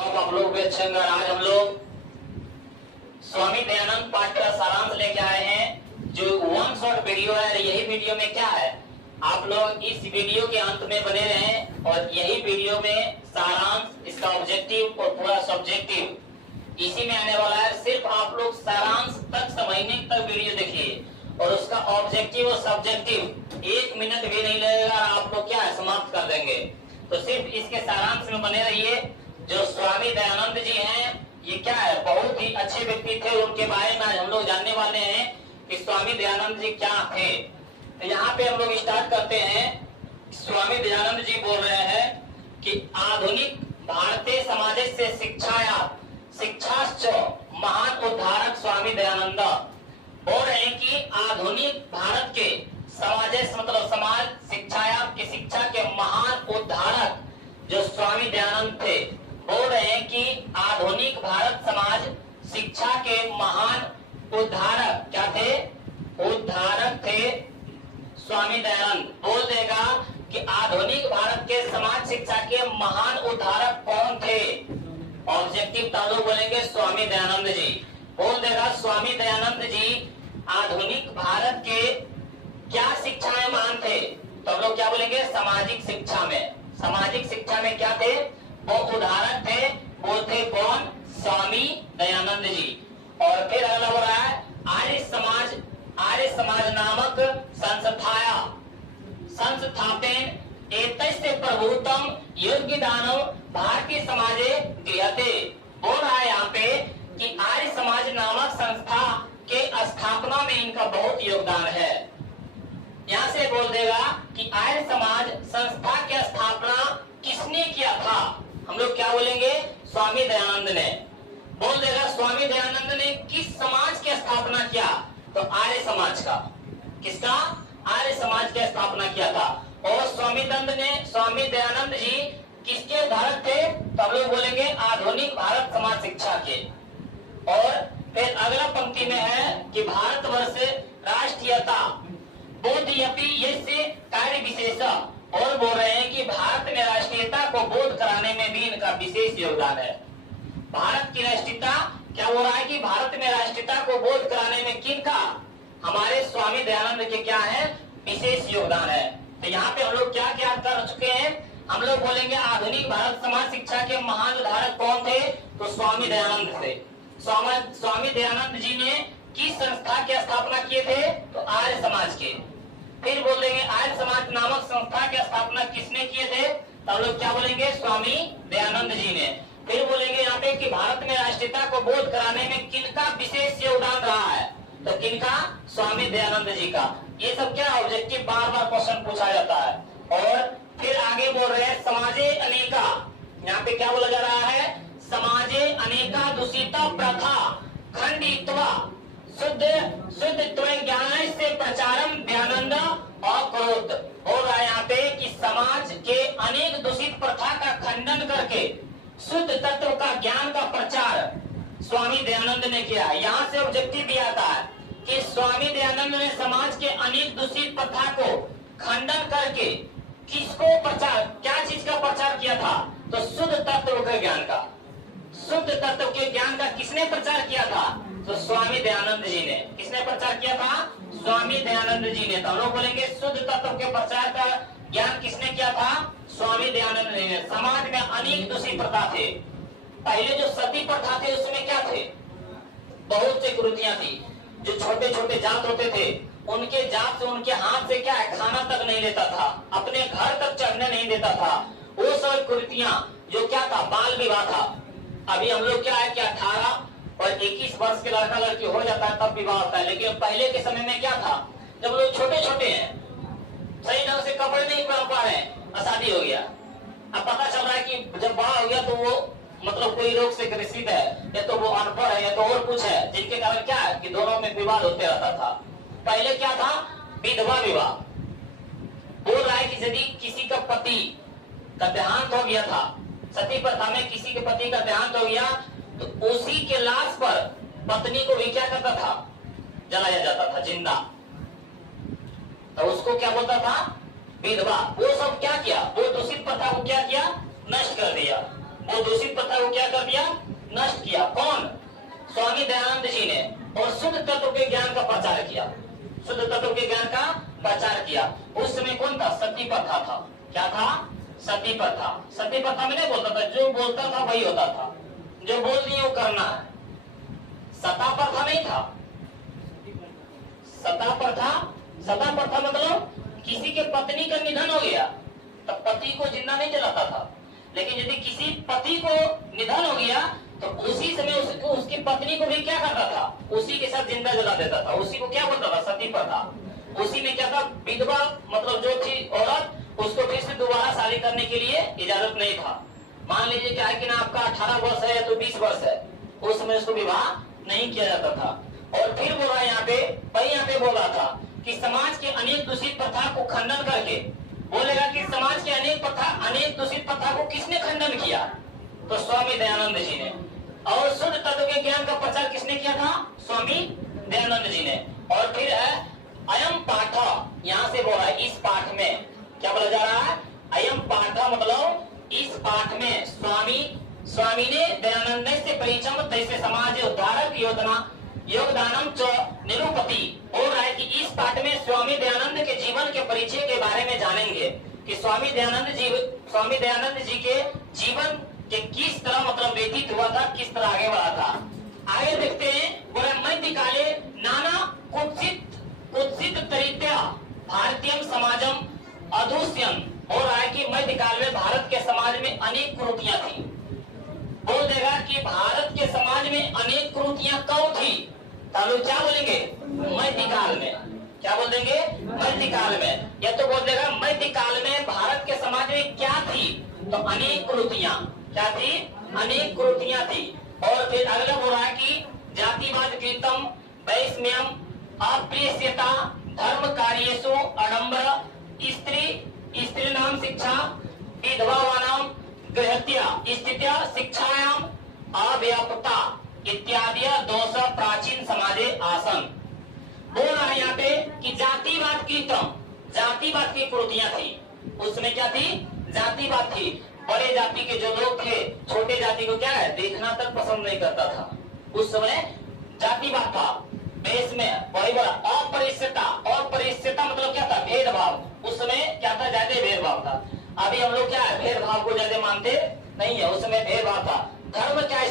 आप लोग भी अच्छे होंगे। आज हम लोग स्वामी दयानंद पाठ का सारांश लेके आए हैं, जो वन शॉट वीडियो है। यही वीडियो में क्या है, आप लोग इस वीडियो के अंत में बने रहें और यही वीडियो में सारांश, इसका ऑब्जेक्टिव और पूरा सब्जेक्टिव इसी में आने वाला है। सिर्फ आप लोग सारांश तक समझने तक वीडियो देखिए और उसका ऑब्जेक्टिव और सब्जेक्टिव 1 मिनट भी नहीं लगेगा, आप लोग क्या है समाप्त कर देंगे। तो सिर्फ इसके सारांश में बने रहिए। जो स्वामी दयानंद जी हैं, ये क्या है, बहुत ही अच्छे व्यक्ति थे। उनके बारे में हम लोग जानने वाले हैं कि स्वामी दयानंद जी क्या थे। तो यहाँ पे हम लोग स्टार्ट करते हैं। स्वामी दयानंद जी बोल रहे हैं कि आधुनिक भारतीय समाज से शिक्षाश्च महान उद्धारक स्वामी दयानंद बोल रहे हैं कि आधुनिक भारत के समाज मतलब समाज शिक्षाया की शिक्षा के महान उद्धारक जो स्वामी दयानंद थे, बोल रहे हैं कि आधुनिक भारत समाज शिक्षा के महान उद्धारक क्या थे, उद्धारक थे स्वामी दयानंद। बोल देगा कि आधुनिक भारत के समाज शिक्षा के महान उद्धारक कौन थे। ऑब्जेक्टिव तालु बोलेंगे स्वामी दयानंद जी। बोल देगा स्वामी दयानंद जी आधुनिक भारत के क्या शिक्षाएं महान थे। तो हम लोग क्या बोलेंगे, सामाजिक शिक्षा में। सामाजिक शिक्षा में क्या थे, वो उदाहरक थे। वो थे कौन, स्वामी दयानंद जी। और फिर अगला हो रहा है आर्य समाज नामक संस्थापेन एतस्य प्रभुतम योग्य दानव भारतीय समाजे गृहते। बोल रहा है यहाँ पे कि आर्य समाज नामक संस्था के स्थापना में इनका बहुत योगदान है। यहाँ से बोल देगा कि आर्य समाज संस्था की स्थापना किसने किया था। हम लोग क्या बोलेंगे, स्वामी दयानंद ने। बोल देगा स्वामी दयानंद ने किस समाज की स्थापना किया, तो आर्य समाज का। किसका, आर्य समाज की स्थापना किया था। और स्वामी दयानंद जी किसके धारक थे, तो हम लोग बोलेंगे आधुनिक भारत समाज शिक्षा के। और फिर अगला पंक्ति में है कि भारतवर्ष राष्ट्रीयता बोधयपि ये कार्य विशेष। और बोल रहे हैं कि भारत में राष्ट्रीयता को बोध कराने में भी इनका विशेष योगदान है। भारत की राष्ट्रीयता क्या हो रहा है कि भारत में राष्ट्रीयता को बोध कराने में किनका, हमारे स्वामी दयानंद के क्या है, विशेष योगदान है। तो यहाँ पे हम लोग क्या क्या कर चुके हैं, हम लोग बोलेंगे आधुनिक भारत समाज शिक्षा के महान उद्धारक कौन थे, तो स्वामी दयानंद थे। स्वामी दयानंद जी ने किस संस्था की स्थापना किए थे, तो आर्य समाज के। फिर बोलेंगे आर्य समाज नामक संस्था की स्थापना किसने किए थे, तो हम लोग क्या बोलेंगे, स्वामी दयानंद जी ने। फिर बोलेंगे यहाँ पे कि भारत में राष्ट्रीयता को बोध कराने में किनका विशेष योगदान रहा है, तो किनका, स्वामी दयानंद जी का। ये सब क्या ऑब्जेक्टिव बार बार क्वेश्चन पूछा जाता है। और फिर आगे बोल रहे हैं समाजे अनेका। यहाँ पे क्या बोला जा रहा है, समाजे अनेका दूषित प्रथा खंडित्वा शुद्ध ज्ञान से प्रचारम दयानंद अकरोत्। बोल रहा है यहाँ पे कि समाज के अनेक दूषित प्रथा का खंडन करके शुद्ध तत्व का ज्ञान का प्रचार स्वामी दयानंद ने किया। यहाँ से ऑब्जेक्टिव भी आता है कि स्वामी दयानंद ने समाज के अनेक दूषित प्रथा को खंडन करके किसको प्रचार, क्या चीज का प्रचार किया था, तो शुद्ध तत्व के ज्ञान का। शुद्ध तत्व के ज्ञान का किसने प्रचार किया था, तो स्वामी दयानंद जी ने। किसने प्रचार किया था, स्वामी दयानंद जी ने। तो हम लोग बोलेंगे शुद्ध तत्व के प्रचार का ज्ञान किसने किया था, स्वामी दयानंद जी ने। समाज में अनेक दूषित प्रथा थे। पहले जो सती प्रथा थे उसमें क्या थे, बहुत सी कुरीतियां थी। जो छोटे छोटे जात होते थे, उनके जात से, उनके हाथ से क्या है, खाना तक नहीं लेता था, अपने घर तक चढ़ने नहीं देता था। वो सब कुरीतियां जो क्या था, बाल विवाह था। अभी हम लोग क्या है कि 18 और 21 वर्ष के लड़का लड़की हो जाता है तब विवाह होता है। लेकिन पहले के समय में क्या था, जब लोग छोटे छोटे हैं, सही ढंग से कपड़े नहीं पहन पा रहे हैं और शादी हो गया। अब पता चल रहा है कि जब बड़ा हो गया तो वो मतलब कोई रोग से ग्रसित है, या तो वो अनपढ़ है, या तो और कुछ है, जिनके कारण क्या है कि दोनों में विवाद होते रहता था। पहले क्या था, विधवा विवाह। बोल रहा है कि यदि किसी का पति का देहांत हो गया था, सती प्रथा में किसी के पति का देहांत हो गया, तो उसी के लाश पर पत्नी को भी क्या करता था, जलाया जाता था जिंदा। तो उसको क्या बोलता था, विधवा। वो सब क्या किया, वो दूषित प्रथा को क्या किया, नष्ट कर दिया। वो दूषित प्रथा को क्या कर दिया, नष्ट किया। कौन? स्वामी दयानंद जी ने। और शुद्ध तत्व के ज्ञान का प्रचार किया, शुद्ध तत्व के ज्ञान का प्रचार किया। उस समय कौन था? सती प्रथा था। क्या था? सती प्रथा। सती प्रथा में नहीं बोलता था, जो बोलता था वही होता था, जो बोल दिए वो करना है। सता प्रथा नहीं था। सता प्रथा, सता प्रथा मतलब किसी के पत्नी का निधन हो गया तो पति को जिंदा नहीं जलाता था, लेकिन यदि किसी पति को निधन हो गया तो उसी समय उसकी पत्नी को भी क्या करता था, उसी के साथ जिंदा जला देता था। उसी को क्या बोलता था? सती प्रथा। उसी में क्या था? विधवा मतलब जो थी औरत, उसको फिर से दोबारा शादी करने के लिए इजाजत नहीं था। मान लीजिए क्या है कि ना आपका 18 वर्ष है तो 20 वर्ष है, उस समय उसको विवाह नहीं किया जाता था। और फिर बोला यहाँ पे बोला था कि समाज के अनेक दूषित प्रथा को खंडन करके बोलेगा कि समाज के अनेक दूषित प्रथा को किसने खंडन किया? तो स्वामी दयानंद जी ने। और शुद्ध तत्व के ज्ञान का प्रचार किसने किया था? स्वामी दयानंद जी ने। और फिर है अयम पाठ, यहाँ से बोला इस पाठ में क्या बोला जा रहा है? अयम पाठ मतलब इस पाठ में स्वामी ने दयानंद से परिचम तैसे समाज उद्धारक योगदानम च निरूपति बोल रहा है कि इस पाठ में स्वामी दयानंद के जीवन के परिचय के बारे में जानेंगे कि स्वामी दयानंद जी के जीवन के किस तरह मतलब व्यतीत हुआ था, किस तरह आगे बढ़ा था। आगे देखते हैं, बोले मध्यकाले नाना कुत्सित तरीत्या भारतीय समाजम अधुष्यन हो रहा है कि मध्यकाल में भारत के समाज में अनेक कुरीतियां थी। बोल देगा कि भारत के समाज में अनेक कुरीतियां कब थी? तो क्या बोलेंगे? मध्यकाल में। क्या बोल देंगे? मध्यकाल में। या तो बोल देगा मध्यकाल में भारत के समाज में क्या थी? तो अनेक कुरीतियां। क्या थी? अनेक कुरीतियां थी। और फिर अगला बोल रहा है कि जातिवाद कृतम वैषम्यम अप्रियता धर्म कार्येषु आडंबर स्त्री नाम शिक्षा विधवानाम गृहत्या स्थित्या शिक्षायाम अव्यापकता इत्यादि दोष प्राचीन समाजे आसन। बोल रहा है यहाँ पे कि जातिवाद की कुरीतियां थी। उसमें क्या थी? जातिवाद थी। बड़े जाति के जो लोग थे छोटे जाति को क्या है, देखना तक पसंद नहीं करता था। उस समय जातिवाद था। देश में बड़ी बड़ा अपरिष्यता मतलब क्या था? भेदभाव। उस समय क्या था? ज्यादा भेदभाव था। अभी हम लोग क्या है, भेदभाव को ज्यादा मानते नहीं है। उस समय भेदभाव था। धर्म क्या है?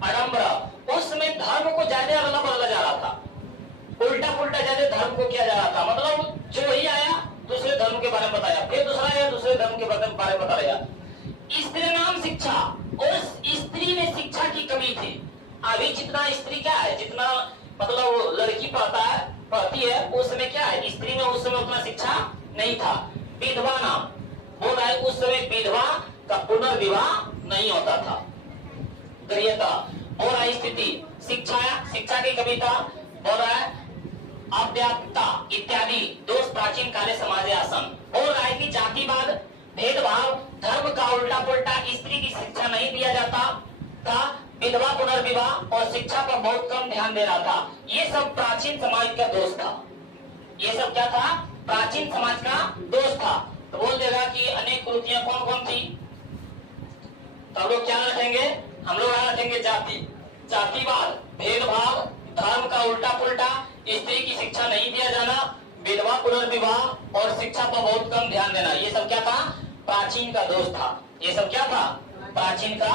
आडंबर। उस समय धर्म को ज्यादा अदला बदला जा रहा था, उल्टा पुल्टा ज्यादा धर्म को किया जा रहा था। मतलब जो ही आया दूसरे धर्म के बारे में बताया, फिर दूसरा आया दूसरे धर्म के बारे में बताया। स्त्री नाम शिक्षा, और स्त्री में शिक्षा की कमी थी। अभी जितना स्त्री क्या है, जितना मतलब लड़की पढ़ती है उस समय क्या है, स्त्री में उस समय उतना शिक्षा नहीं था। विधवा नाम बोल रहा है, उस समय विधवा का पुनर्विवाह नहीं होता था। गृहता बोल रहा है स्थिति, शिक्षा की कमी था। बोल रहा है अव्यापकता इत्यादि दोष प्राचीन काले समाज आसन। बोल रहा है कि जातिवाद, भेदभाव, धर्म का उल्टा पुल्टा, स्त्री की शिक्षा नहीं दिया जाता था, विधवा पुनर्विवाह और शिक्षा पर बहुत कम ध्यान दे रहा था। ये सब प्राचीन समाज का दोष था। ये सब क्या था? प्राचीन समाज का दोष था। तो बोल देगा कि अनेक कुरीतियां कौन कौन थी? तो हम लोग क्या रखेंगे? हम लोग रखेंगे जातिवाद, भेदभाव, धर्म का उल्टा पुल्टा, स्त्री की शिक्षा नहीं दिया जाना, विधवा पुनर्विवाह और शिक्षा पर बहुत कम ध्यान देना। ये सब क्या था? प्राचीन का दोष था। ये सब क्या था? प्राचीन का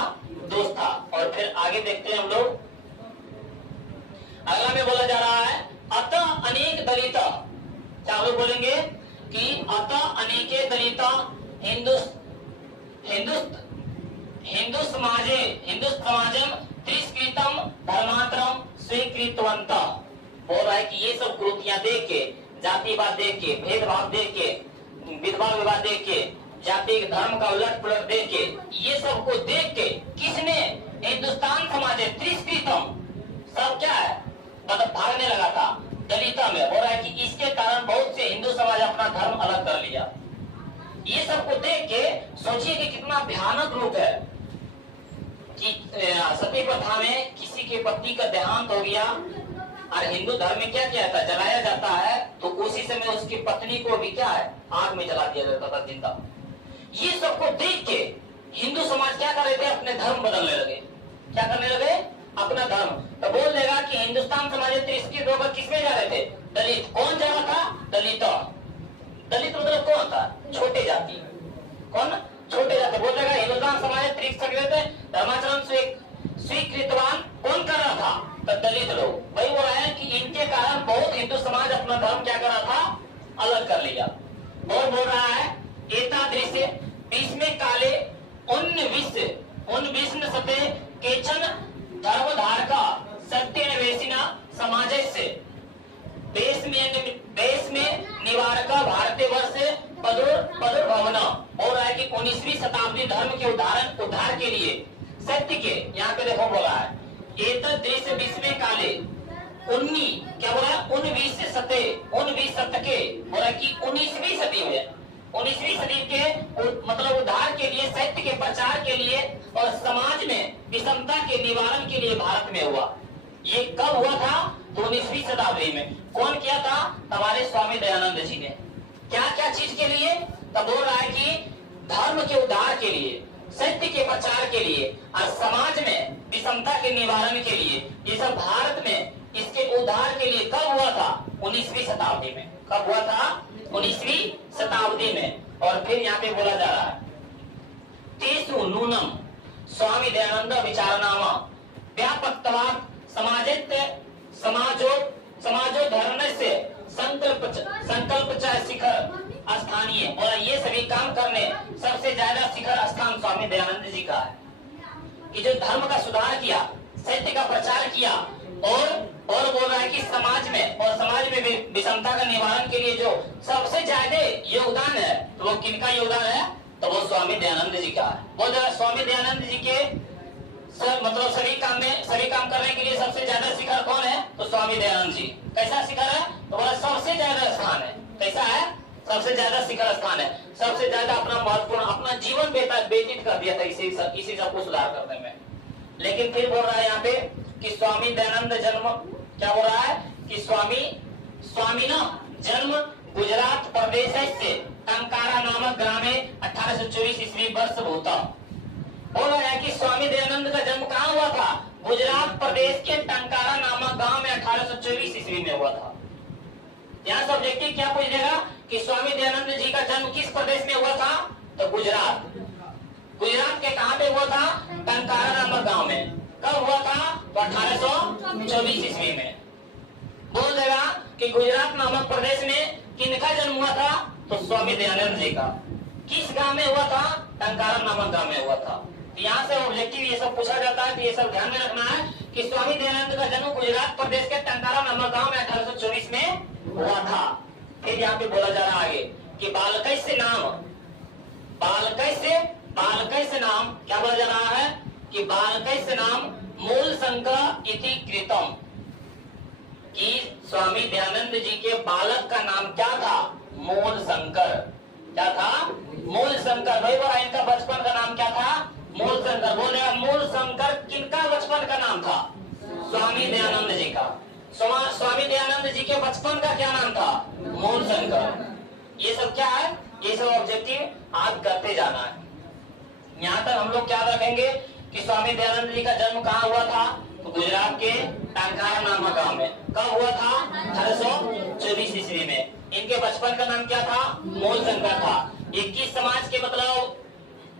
दोष था। और फिर आगे देखते हैं हम लोग। अगला में बोला जा रहा है अतः अनेक दलित। क्या लोग बोलेंगे कि अतः अनेके दलित हिंदू समाजम तिरस्कृतम धर्मांतरम स्वीकृतवंत। बोल रहा है कि ये सब कुरीतियां देख के, जातिवाद देख के, भेदभाव देख के, विधवा विवाह देख के, जाति धर्म का उलट पुलट देख के, ये सब को देख के किसने? हिंदुस्तान समाज तिरस्कृतम, सब क्या है मतलब भागने लगा था दलिता में। बोल रहा है कि इसके कारण बहुत से हिंदू समाज अपना धर्म अलग कर लिया। ये सब को देख के सोचिए कि कितना भयानक रूप है कि सती प्रथा में किसी के पति का देहांत हो गया और हिंदू धर्म में क्या किया था? जलाया जाता है, तो उसी समय उसकी पत्नी को भी क्या है? आग में जला दिया जाता था जिंदा। ये सब को देख के हिंदू समाज क्या कर रहे थे, अपने धर्म बदलने लगे। क्या करने लगे, अपना धर्म। तो बोल देगा कि हिंदुस्तान समाज तिरस्कृत होकर किसमें जा रहे थे, दलित। कौन जा रहा था, दलित। दलित मतलब कौन था, छोटे जाति। कौन, छोटे जाति। बोल देगा हिंदुस्तान समाज तिरस्कृत धर्माचरण स्वीकृतवान कौन कर रहा था, तो दलित लोग। वही बोल रहा है कि इनके कारण बहुत हिंदू समाज अपना धर्म क्या कर रहा था, अलग कर लिया। और बोल रहा है एतादृश्य इसमें काले उन विष्णु सते केचन धर्मधारका सत्यन्वेषिना समाजस्य देश में निवारका भारतीय वर्ष पदुर्भवना। हो रहा है कि 19वीं शताब्दी धर्म के उद्धार के लिए सत्य के, यहाँ पे देखो बोला है एतदृश्य विस्मय काले 19 क्या बोला, 19 शतके हो रहा है कि 19वीं सदी में, 19वीं सदी के मतलब उद्धार के लिए, सत्य के प्रचार के लिए और समाज में विषमता के निवारण के लिए भारत में हुआ। ये कब हुआ था, तो 19वीं शताब्दी में। कौन किया था, हमारे स्वामी दयानंद जी ने। क्या क्या चीज के लिए, तब बोल रहा है कि धर्म के उद्धार के लिए, सत्य के प्रचार के लिए और समाज में विषमता के निवारण के लिए। ये सब भारत में इसके उद्धार के लिए कब हुआ था, 19वीं शताब्दी में। कब हुआ था, 19वीं शताब्दी में। और फिर यहाँ पे बोला जा रहा है तेसु नूनम स्वामी दयानंद विचारनामा व्यापकवाद समाजो धर्म से संकल्प शिखर स्थानीय। और ये सभी काम करने सबसे ज्यादा शिखर स्थान स्वामी दयानंद जी का है, कि जो धर्म का सुधार किया, सत्य का प्रचार किया और बोल रहा है कि समाज में विषमता का निवारण के लिए जो सबसे ज्यादा योगदान है, तो वो किनका योगदान है, तो वो स्वामी दयानंद जी का है। बोल रहा है स्वामी दयानंद जी के मतलब सभी काम करने के लिए सबसे ज्यादा शिखर कौन है, तो स्वामी दयानंद जी। कैसा शिखर है, तो बोला सबसे ज्यादा स्थान है। कैसा है, सबसे ज्यादा शिखर स्थान है। सबसे ज्यादा अपना महत्वपूर्ण अपना जीवन व्यतीत कर दिया था इसी सबको सुधार करने में। लेकिन फिर बोल रहा है यहाँ पे कि स्वामी दयानंद जन्म, क्या बोल रहा है कि स्वामी ना जन्म गुजरात प्रदेश से टंकारा नामक ग्राम में 1824 ईस्वी वर्ष होता। बोल रहा है कि स्वामी दयानंद का जन्म कहाँ हुआ था, गुजरात प्रदेश के टंकारा नामक गांव में 1824 ईस्वी में हुआ था। यहाँ सब्जेक्टिव क्या पूछेगा कि स्वामी दयानंद जी का जन्म किस प्रदेश में हुआ था, तो गुजरात के कहाँ पे हुआ था, टंकारा नामक गांव में। कब हुआ था, तो 1824 ईस्वी में। बोल देगा कि गुजरात नामक प्रदेश में किनका जन्म हुआ था, तो स्वामी दयानंद जी का। किस गांव में हुआ था, टंकारा नामक गांव में हुआ था। यहाँ से ऑब्जेक्टिव ये सब पूछा जाता है, तो ये सब ध्यान में रखना है कि स्वामी दयानंद का जन्म गुजरात प्रदेश के टंकारा नामक गांव में 1824 में हुआ था। फिर यहाँ पे बोला जा रहा है आगे कि बालकैस्य नाम क्या बोला जा रहा है कि बालकैस्य नाम मूल संकर इति कृतम, कि स्वामी दयानंद जी के बालक का नाम क्या था, मूल शंकर। क्या था, मूल शंकर। भाई बोला इनका बचपन का नाम क्या था, मूल शंकर। बोल रहे मूल शंकर किनका बचपन का नाम था, स्वामी दयानंद जी का। स्वामी दयानंद जी के बचपन का क्या नाम था, मूल शंकर। ये सब क्या है, ये सब ऑब्जेक्टिव आज करते जाना है। यहाँ तक हम लोग क्या रखेंगे कि स्वामी दयानंद जी का जन्म कहाँ हुआ था, तो गुजरात के टंकारा नामक गांव में। कब हुआ था, 1824 ईस्वी में। इनके बचपन का नाम क्या था, मूल शंकर था। ये किस समाज के मतलब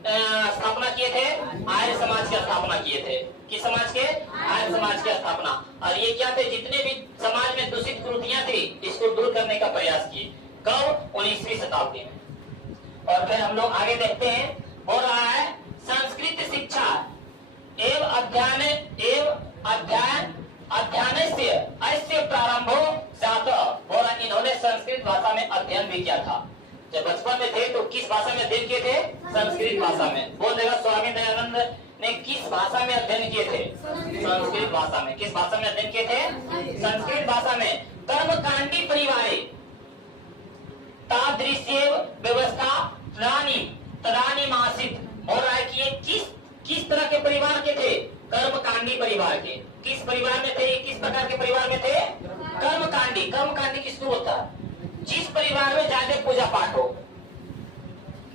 स्थापना किए थे, आर्य समाज की स्थापना किए थे। किस समाज के, आर्य समाज की स्थापना। और ये क्या थे, जितने भी समाज में दूषित कुरीतियां थी इसको दूर करने का प्रयास किए। कब, 19वीं शताब्दी में। और फिर हम लोग आगे देखते हैं, हो रहा है संस्कृत शिक्षा एवं अध्ययन से ऐसे प्रारंभो जाता। हो रहा इन्होंने संस्कृत भाषा में अध्ययन भी किया था। जब बचपन में थे तो किस भाषा में अध्ययन किए थे, संस्कृत भाषा में। बोल देगा स्वामी दयानंद ने किस भाषा में अध्ययन किए थे, संस्कृत भाषा में। किस भाषा में अध्ययन किए थे, संस्कृत भाषा में। कर्मकांडी परिवारे तादृश्य व्यवस्था तदानी मासित। हो रहा है कि ये किस तरह के परिवार के थे, कर्मकांडी परिवार के। किस परिवार में थे, किस प्रकार के परिवार में थे, कर्मकांडी। कर्मकांडी किसको होता है, जिस परिवार में ज्यादा पूजा पाठ हो,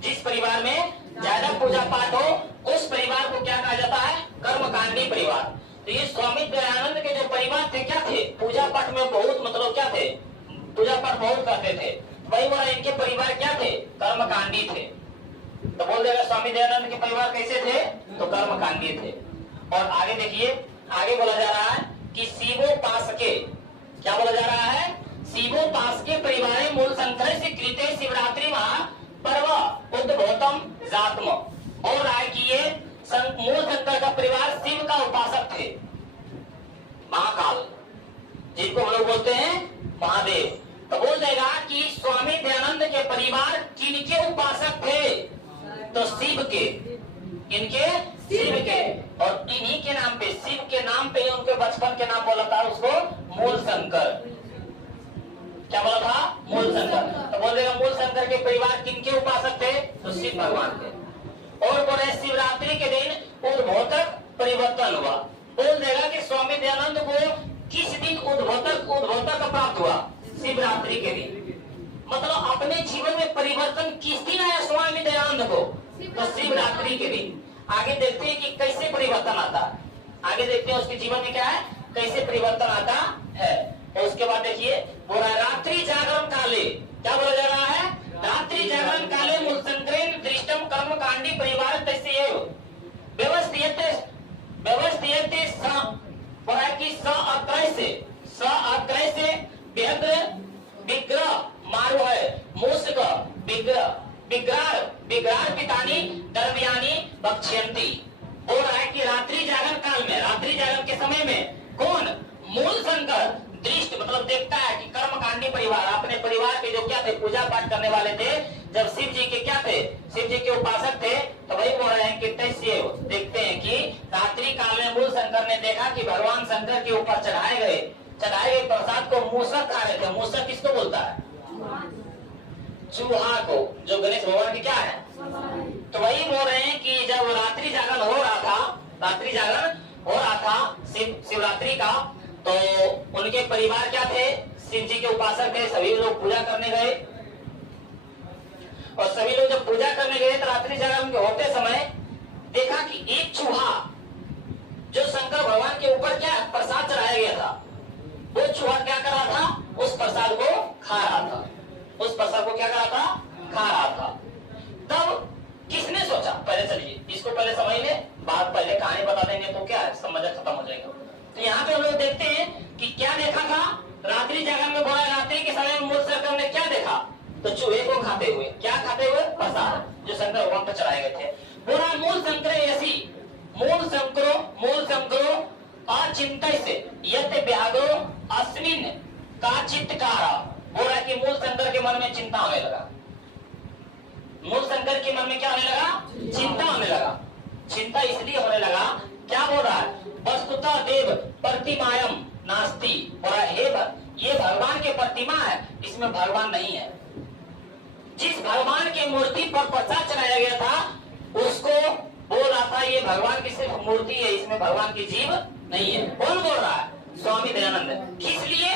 जिस परिवार में ज्यादा पूजा पाठ हो, उस परिवार को क्या कहा जाता है? कर्मकांडी परिवार। तो ये स्वामी दयानंद के जो परिवार थे क्या थे? पूजा पाठ में बहुत मतलब क्या थे? पूजा पाठ बहुत करते थे। वही बोला इनके परिवार क्या थे? कर्मकांडी थे। तो बोल देगा स्वामी दयानंद के परिवार कैसे थे? तो कर्मकांडी थे। और आगे देखिए, आगे बोला जा रहा है कि शिवोपासके, क्या बोला जा रहा है? शिवोपासके परिवारे मूल संकर से कृते शिवरात्रि पर्व उद्भवतम जातम। और राय की ये मूल शंकर का परिवार शिव का उपासक थे, महाकाल, जिनको हम लोग बोलते हैं महादेव। तो बोल देगा कि स्वामी दयानंद के परिवार किनके उपासक थे? तो शिव के। इनके शिव के। और इन्हीं के नाम पे, शिव के नाम पे उनके बचपन के नाम बोला था उसको मूल शंकर। क्या बोला था? मूल शंकर। तो बोल देगा मूल शंकर के परिवार किनके उपासक थे? तो शिव भगवान के। और बोले शिवरात्रि के दिन उद्भोतक परिवर्तन हुआ। बोल देगा कि स्वामी दयानंद को किस दिन उद्भोतक प्राप्त हुआ? शिवरात्रि के दिन। मतलब अपने जीवन में परिवर्तन किस दिन आया स्वामी दयानंद को? तो शिवरात्रि के दिन। आगे देखते हैं कि कैसे परिवर्तन आता है। आगे देखते हैं उसके जीवन में क्या है, कैसे परिवर्तन आता है। और उसके बाद देखिए, बोला रात्रि जागरण काले, क्या बोला जा रहा है? रात्रि जागरण काले मूलशंकरेण दृष्टम कर्मकांडी परिवार तस्य व्यवस्थियते अत्रय से विग्रह मारो है मूषक विग्रह पितानी दरमियानी बक्ष्यंती। हो रहा है कि रात्रि जागरण काल में, रात्रि जागरण के समय में कौन? मूल शंकर दृष्ट मतलब देखता है कि कर्मकांडी परिवार, अपने परिवार के जो क्या थे? पूजा पाठ करने वाले थे। जब शिव जी के क्या थे? शिव जी के उपासक थे। तो वही बोल रहे हैं कि तैसे देखते हैं कि रात्रि काल में मूल शंकर ने देखा कि भगवान शंकर के ऊपर चढ़ाए गए प्रसाद को मूषक खा रहे थे। मूषक किसको बोलता है? चूहा को, जो गणेश भगवान की क्या है? तो वही बोल रहे हैं कि जब रात्रि जागरण हो रहा था शिवरात्रि का, तो उनके परिवार क्या थे? शिव जी के उपासक थे। सभी लोग पूजा करने गए, और सभी लोग जब पूजा करने गए तो रात्रि जागरण के होते समय देखा कि एक चूहा जो शंकर भगवान के ऊपर क्या प्रसाद चढ़ाया गया था, वो चूहा क्या कर रहा था? उस प्रसाद को खा रहा था। उस प्रसाद को क्या कर रहा था? खा रहा था। तब किसने सोचा? पहले चलिए इसको पहले समझ ले, बात पहले कहानी बता देंगे तो क्या है, समझ खत्म हो जाएगा। तो यहाँ पे हम लोग देखते हैं कि क्या देखा था रात्रि जागरण में। बोला रात्रि के समय मूल शंकर ने क्या देखा? तो चूहे को खाते हुए, क्या खाते हुए? प्रसाद, जो शंकर भगवान पर चढ़ाए गए थे। बोला मूल शंकर ऐसी मूल शंकरो अचिंत्य से यत व्याघ्रो अस्मिन का चित्तकारा। बोला कि मूल शंकर के मन में चिंता होने लगा। मूल शंकर के मन में क्या होने लगा? चिंता होने लगा। चिंता इसलिए होने लगा, क्या बोल रहा है? वस्तुतः देव प्रतिमायम नास्ति। बोला ये भगवान के प्रतिमा है, इसमें भगवान नहीं है। जिस भगवान की मूर्ति पर प्रसाद चढ़ाया गया था उसको बोल रहा था ये भगवान की सिर्फ मूर्ति है, इसमें भगवान की जीव नहीं है। कौन बोल रहा है? स्वामी दयानंद। किस लिए?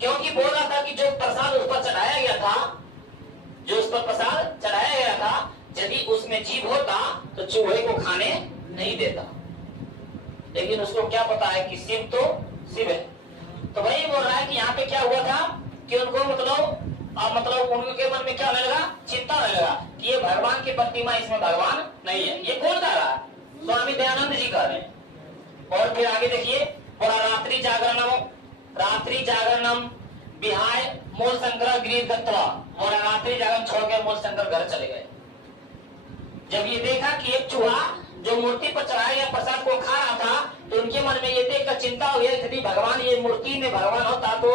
क्योंकि बोल रहा था कि जो प्रसाद उस पर चढ़ाया गया था, यदि उसमें जीव होता तो चूहे को खाने नहीं देता। लेकिन उसको क्या पता है कि शिव तो शिव है। तो वही बोल रहा है कि यहाँ पे क्या हुआ था कि उनको मतलब उनके मन में क्या होने लगा? चिंता होने लगा कि ये भगवान की प्रतिमा, इसमें भगवान नहीं है। ये कौन कह रहा है? स्वामी दयानंद जी कह रहे हैं। और फिर आगे देखिए, बोला रात्रि जागरणम विहाय मूल शंकर गृह दत्वा। और रात्रि जागरण छोड़कर मूल शंकर घर चले गए। जब ये देखा कि एक चूहा जो मूर्ति पर चढ़ाया गया प्रसाद को खा रहा था, तो उनके मन में ये देखकर चिंता हो गई, यदि भगवान ये मूर्ति में भगवान होता तो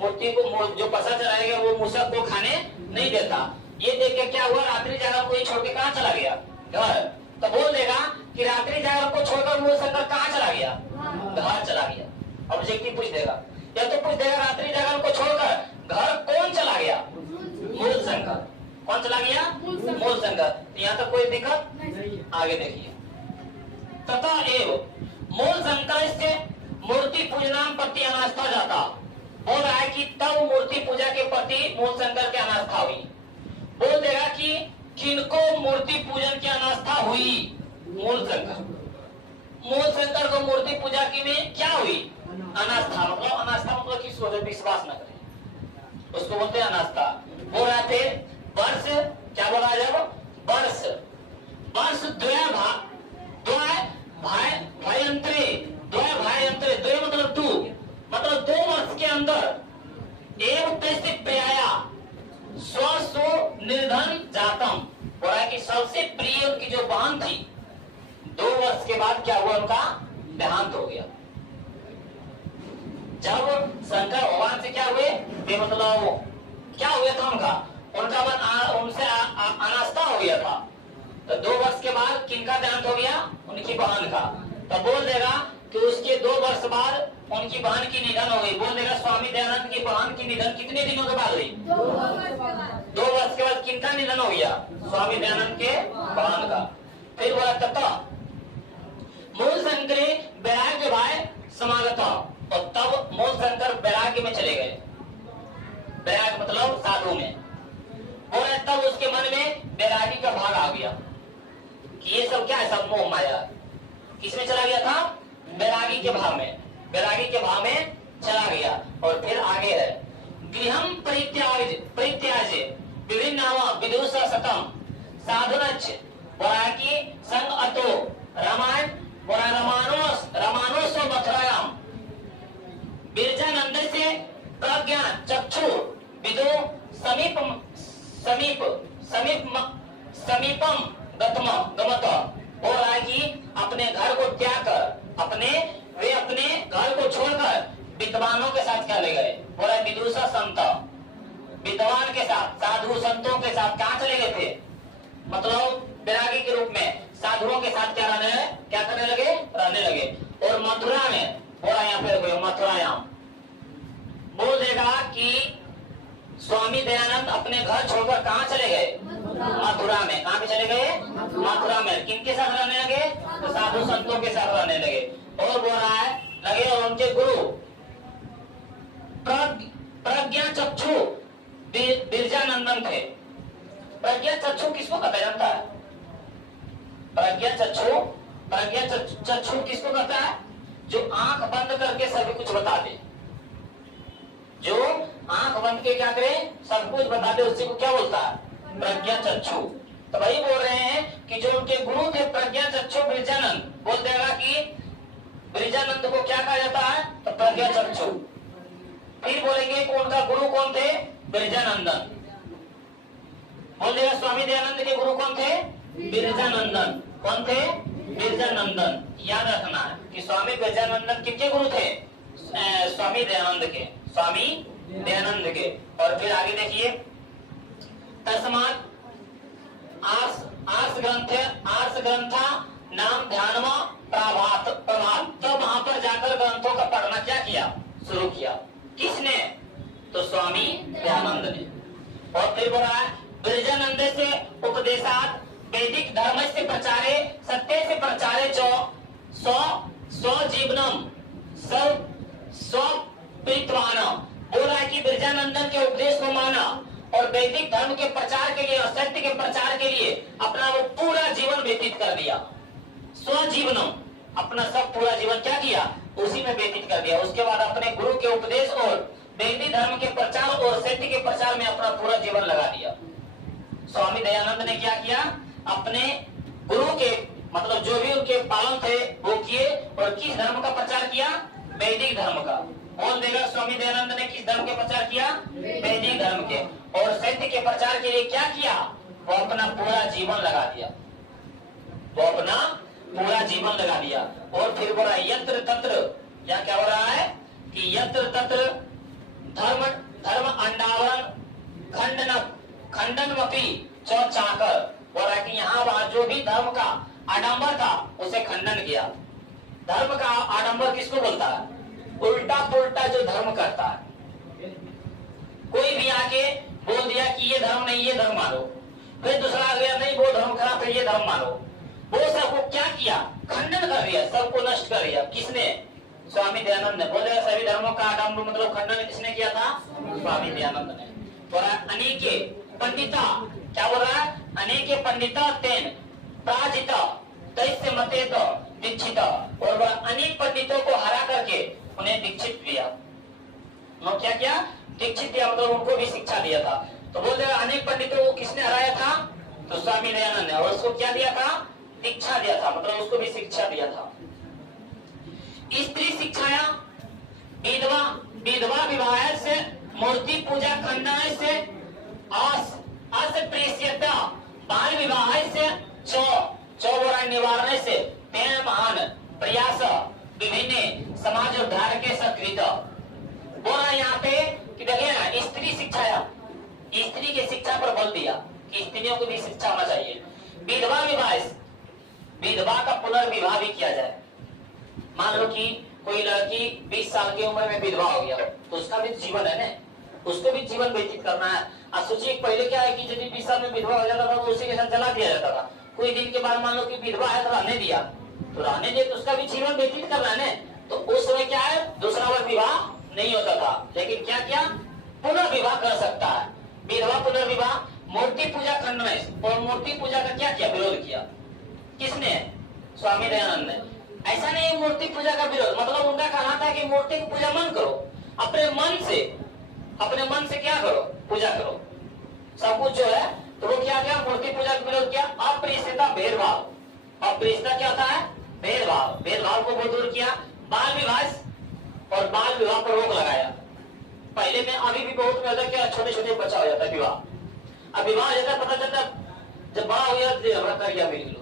मूर्ति को जो प्रसाद चढ़ाया गया वो मूषक को खाने नहीं देता। ये देख के क्या हुआ? रात्रि जागरण को छोड़ के कहाँ चला गया? घर। तो बोल देगा कि रात्रि जागरण को छोड़कर मूल शंकर कहाँ चला गया? घर चला गया। ऑब्जेक्टिव पूछ देगा, या तो पूछ देगा रात्रि जागरण को छोड़कर घर कौन चला गया? मूल शंकर। कौन चला गया? मूल शंकर। यहाँ तक कोई दिक्कत? आगे देखिए, तथा एवं मूल शंकर से मूर्ति पूजनाम प्रति अनास्था जाता। बोल रहा है कि तब मूर्ति पूजा के प्रति मूल शंकर की अनास्था हुई। बोल देगा कि किनको मूर्ति पूजन की अनास्था हुई? मूल शंकर। मूल शंकर को मूर्ति पूजा की में क्या हुई? अनास्था। मतलब अनास्था मतलब किस वजह विश्वास न करे, उसको बोलते हैं अनास्था। बोल रहे थे वर्ष, क्या बोला जब वर्ष द्वय मतलब 2, मतलब 2 वर्ष के अंदर एवं तैसे प्रयाया स्वसो निर्धन जातम। बोला है कि सबसे प्रिय उनकी जो बहन थी, 2 वर्ष के बाद क्या हुआ? उनका देहांत हो गया। जब शंकर भगवान से क्या हुए, मतलब क्या हुआ था उनका मन उनसे अनास्था हो गया था। तो 2 वर्ष के बाद किनका देहांत हो गया? उनकी बहन का। तो बोल देगा कि उसके 2 वर्ष बाद उनकी बहन की निधन हो गई। बोल देगा स्वामी दयानंद की बहन की निधन कितने दिनों के बाद हुई? 2 वर्ष के बाद किनका निधन हो गया? स्वामी दयानंद के बहन का। फिर बोला तथा मूल शंकरे वैराग्य भाई समागत, और तब मूल शंकर वैराग्य में चले गए। वैराग्य मतलब साधु में। और तब उसके मन में वैरागी का भाग आ गया कि ये सब क्या है, सब मोह माया। किसमें चला गया था? वैरागी के भाव में। वैरागी के भाव में चला गया। और फिर आगे है गृहम परित्याज्य विभिन्न विदुषा सतम साधुनच वराकी संग अतो रामायण रमानोस मथुरायाम बिरजानंद से प्रज्ञा चक्षु विदो समीपम गमत। हो रहा है कि अपने घर को त्याग कर वे अपने घर को छोड़कर विद्वानों के साथ क्या ले गए? बोला विदुषा संत, विद्वान के साथ, साधु संतों के साथ कहाँ चले गए थे? मतलब वैरागी के रूप में साधुओं के साथ क्या करने लगे? रहने लगे। और मथुरा में, बोला यहाँ पे मथुरायाम, बोल देगा कि स्वामी दयानंद अपने घर छोड़कर कहाँ चले गए? मथुरा में। कहाँ पे चले गए? मथुरा में। किनके साथ रहने लगे? तो साधु संतों के साथ रहने लगे। और बोल रहा है लगे, और उनके गुरु प्रज्ञा चक्षु बिरजानंदन थे। प्रज्ञा चक्षु किसको कहता है जानता है? प्रज्ञा चक्षु किसको कहता है? जो आंख बंद करके सभी कुछ बता दे। जो आंख बंद के क्या करे? सब कुछ बता दे, उसी को क्या बोलता है? प्रज्ञा चक्षु। तो वही बोल रहे हैं कि जो उनके गुरु थे प्रज्ञा चक्षु बिरजानंद, बोल देगा कि बिरजानंद को क्या कहा जाता है? तो प्रज्ञा चक्षु। फिर बोलेंगे कि उनका गुरु कौन थे? बिरजानंदन। बोल देगा स्वामी दयानंद के गुरु कौन थे? बिरजानंदन। कौन थे? बिरजानंदन। याद रखना है कि स्वामी बिरजानंदन किसके गुरु थे? स्वामी दयानंद के। स्वामी दयानंद के। और फिर आगे देखिए, तस्मात् आर्ष ग्रंथा नाम ध्यान प्रभात। तो वहां पर जाकर ग्रंथों का पढ़ना क्या किया? शुरू किया। किसने? तो स्वामी दयानंद ने। और फिर बोला बिरजानंद से उपदेशात वैदिक धर्म से प्रचारे सत्य से प्रचारे स्व जीवनम स्व प्रीतवान। बोला है कि बिरजानंदन के उपदेश को माना और वैदिक धर्म के प्रचार के लिए और सत्य के प्रचार के लिए अपना वो पूरा जीवन व्यतीत कर दिया। स्वजीवनम, अपना सब पूरा जीवन क्या किया? उसी में व्यतीत कर दिया। उसके बाद अपने गुरु के उपदेश और वैदिक धर्म के प्रचार और सत्य के प्रचार में अपना पूरा जीवन लगा दिया। स्वामी दयानंद ने क्या किया? अपने गुरु के मतलब जो भी उनके पालन थे वो किए। और किस धर्म का प्रचार किया? वैदिक धर्म का। बोल देगा स्वामी दयानंद ने किस धर्म के प्रचार किया? वैदिक धर्म के। और सत्य के प्रचार के लिए क्या किया? वो अपना पूरा जीवन लगा दिया। वो अपना पूरा जीवन लगा दिया। और फिर बोला यत्र तत्र, या क्या हो रहा है कि यत्र तत्र धर्म अंडावरण खंडन चाकर। बोला कि यहाँ वहां जो भी धर्म का आडंबर था उसे खंडन किया। धर्म का आडंबर किसको बोलता है? उल्टा पुल्टा जो धर्म करता है। कोई भी आके बोल दिया कि ये धर्म नहीं, ये धर्म मानो, फिर दूसरा आ गया नहीं वो धर्म खराब है, ये धर्म मानो। वो सबको क्या किया? खंडन कर दिया, सबको नष्ट कर दिया। किसने? स्वामी दयानंद ने। बोले सभी धर्मों का आडंबर मतलब खंडन किसने किया था? स्वामी दयानंद ने। और अनेके पंडिता, क्या बोल रहा है? अनेके पंडिता तेन प्राजित दैस्य मते तो दीक्षित, और वह अनेक पंडितों को हरा करके उन्हें दीक्षित किया। उन्होंने क्या किया? दीक्षित किया, मतलब उनको भी शिक्षा दिया था। तो बोल रहे अनेक पंडितों को किसने हराया था? तो स्वामी दयानंद ने। और उसको क्या दिया था? दीक्षा दिया था, मतलब उसको भी शिक्षा दिया था। स्त्री शिक्षाया विधवा विधवा विवाह से मूर्ति पूजा खंडन से अस्पृश्यता बाल विवाह से चौबोराई निवारण से तेन महान प्रयास विभिन्न समाज उद्धार के सकृत। बोल रहा है यहाँ पे कि देखिए ना, स्त्री शिक्षाया, स्त्री की शिक्षा पर बल दिया कि स्त्रियों को भी शिक्षा होना चाहिए। विधवा विवाह, विधवा का पुनर्विवाह भी किया जाए। मान लो कि कोई लड़की 20 साल की उम्र में विधवा हो गया, तो उसका भी जीवन है ना, उसको भी जीवन व्यतीत करना है। अब सोचिए पहले क्या है कि यदि 20 साल में विधवा हो जाता था तो उसी के साथ जला दिया जाता था। कोई दिन के बाद मान लो कि विधवा है तो रहने दिया, तो रहने दिया तो उसका भी जीवन व्यतीत करना है ना। तो उस समय क्या है, दूसरा बार विवाह नहीं होता था, लेकिन क्या किया? पुनर्विवाह कर सकता है। विधवा पुनर्विवाह, मूर्ति पूजा खंड में, और मूर्ति पूजा का क्या किया? विरोध किया। किसने? स्वामी दयानंद ने। ऐसा नहीं मूर्ति पूजा का विरोध, मतलब उनका कहना था कि मूर्ति की पूजा मत करो, अपने मन से क्या करो? पूजा करो सब कुछ जो है। तो वो क्या किया? मूर्ति पूजा का विरोध किया। अप्रियता भेदभाव, अप्रियता क्या होता है? भेदभाव, भेदभाव को दूर किया। बाल विवाह और बाल विवाह पर रोक लगाया। पहले में अभी भी बहुत में होता क्या, छोटे छोटे बच्चा हो जाता है विवाह। अब विवाह जैसा पता चलता जब बड़ा हो गया हमारा कर गया मिल लो,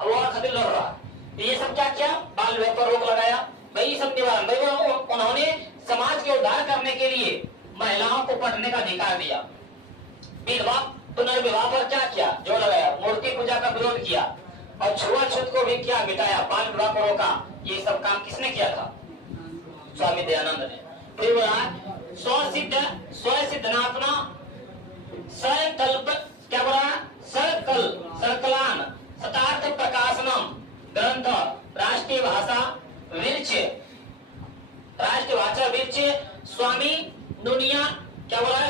अब वो खातिर लड़ रहा। ये सब क्या किया? बाल विवाह पर रोक लगाया। भाई सब निवारण, भाई उन्होंने समाज के उद्धार करने के लिए महिलाओं को पढ़ने का अधिकार दिया। विधवा पुनर्विवाह पर क्या किया? जोर लगाया। मूर्ति पूजा का विरोध किया और छुआछूत को भी क्या? मिटाया। बाल विवाह को रोका। ये सब काम किसने किया था? स्वामी दयानंद ने। फिर बोला स्वसिद्धनात्मा संकल्प, क्या बोला? सर्कलान शतार्थ प्रकाशनम ग्रंथ राष्ट्रीय भाषा वृक्ष स्वामी नुनिया, क्या बोला?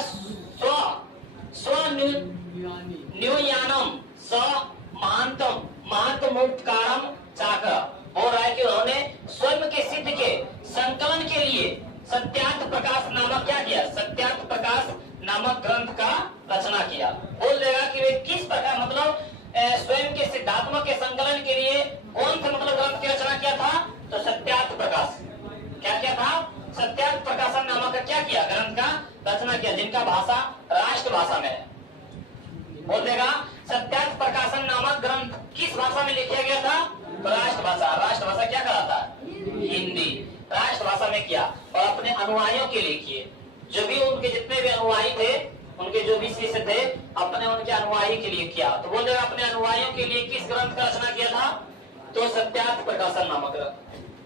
न्यूयानम स महंतमुक्तकारम चाकर। हो रहा है कि उन्होंने स्वयं के सिद्ध के संकलन के लिए सत्यार्थ प्रकाश नामक क्या किया? सत्यार्थ प्रकाश नामक ग्रंथ का रचना किया। बोल देगा कि वे किस प्रकार, मतलब स्वयं के सिद्धात्मक के संकलन के लिए कौन सा मतलब ग्रंथ की रचना किया था? तो सत्यार्थ प्रकाश। क्या किया था? सत्यार्थ प्रकाशन नामक का क्या किया? ग्रंथ का रचना किया, जिनका भाषा राष्ट्रभाषा में है। बोल देगा सत्यार्थ प्रकाशन नामक ग्रंथ किस भाषा में लिखा गया था? तो राष्ट्रभाषा। राष्ट्रभाषा क्या कहलाता है? हिंदी। राष्ट्रभाषा में किया और अपने अनुयायियों के लिए किए। जो भी उनके जितने भी अनुयायी थे, उनके जो भी शिष्य थे, अपने उनके अनुयायी के लिए किया। तो बोल देगा अपने अनुयायियों के लिए किस ग्रंथ का रचना किया था? तो सत्यार्थ प्रकाशन नामक ग्रंथ।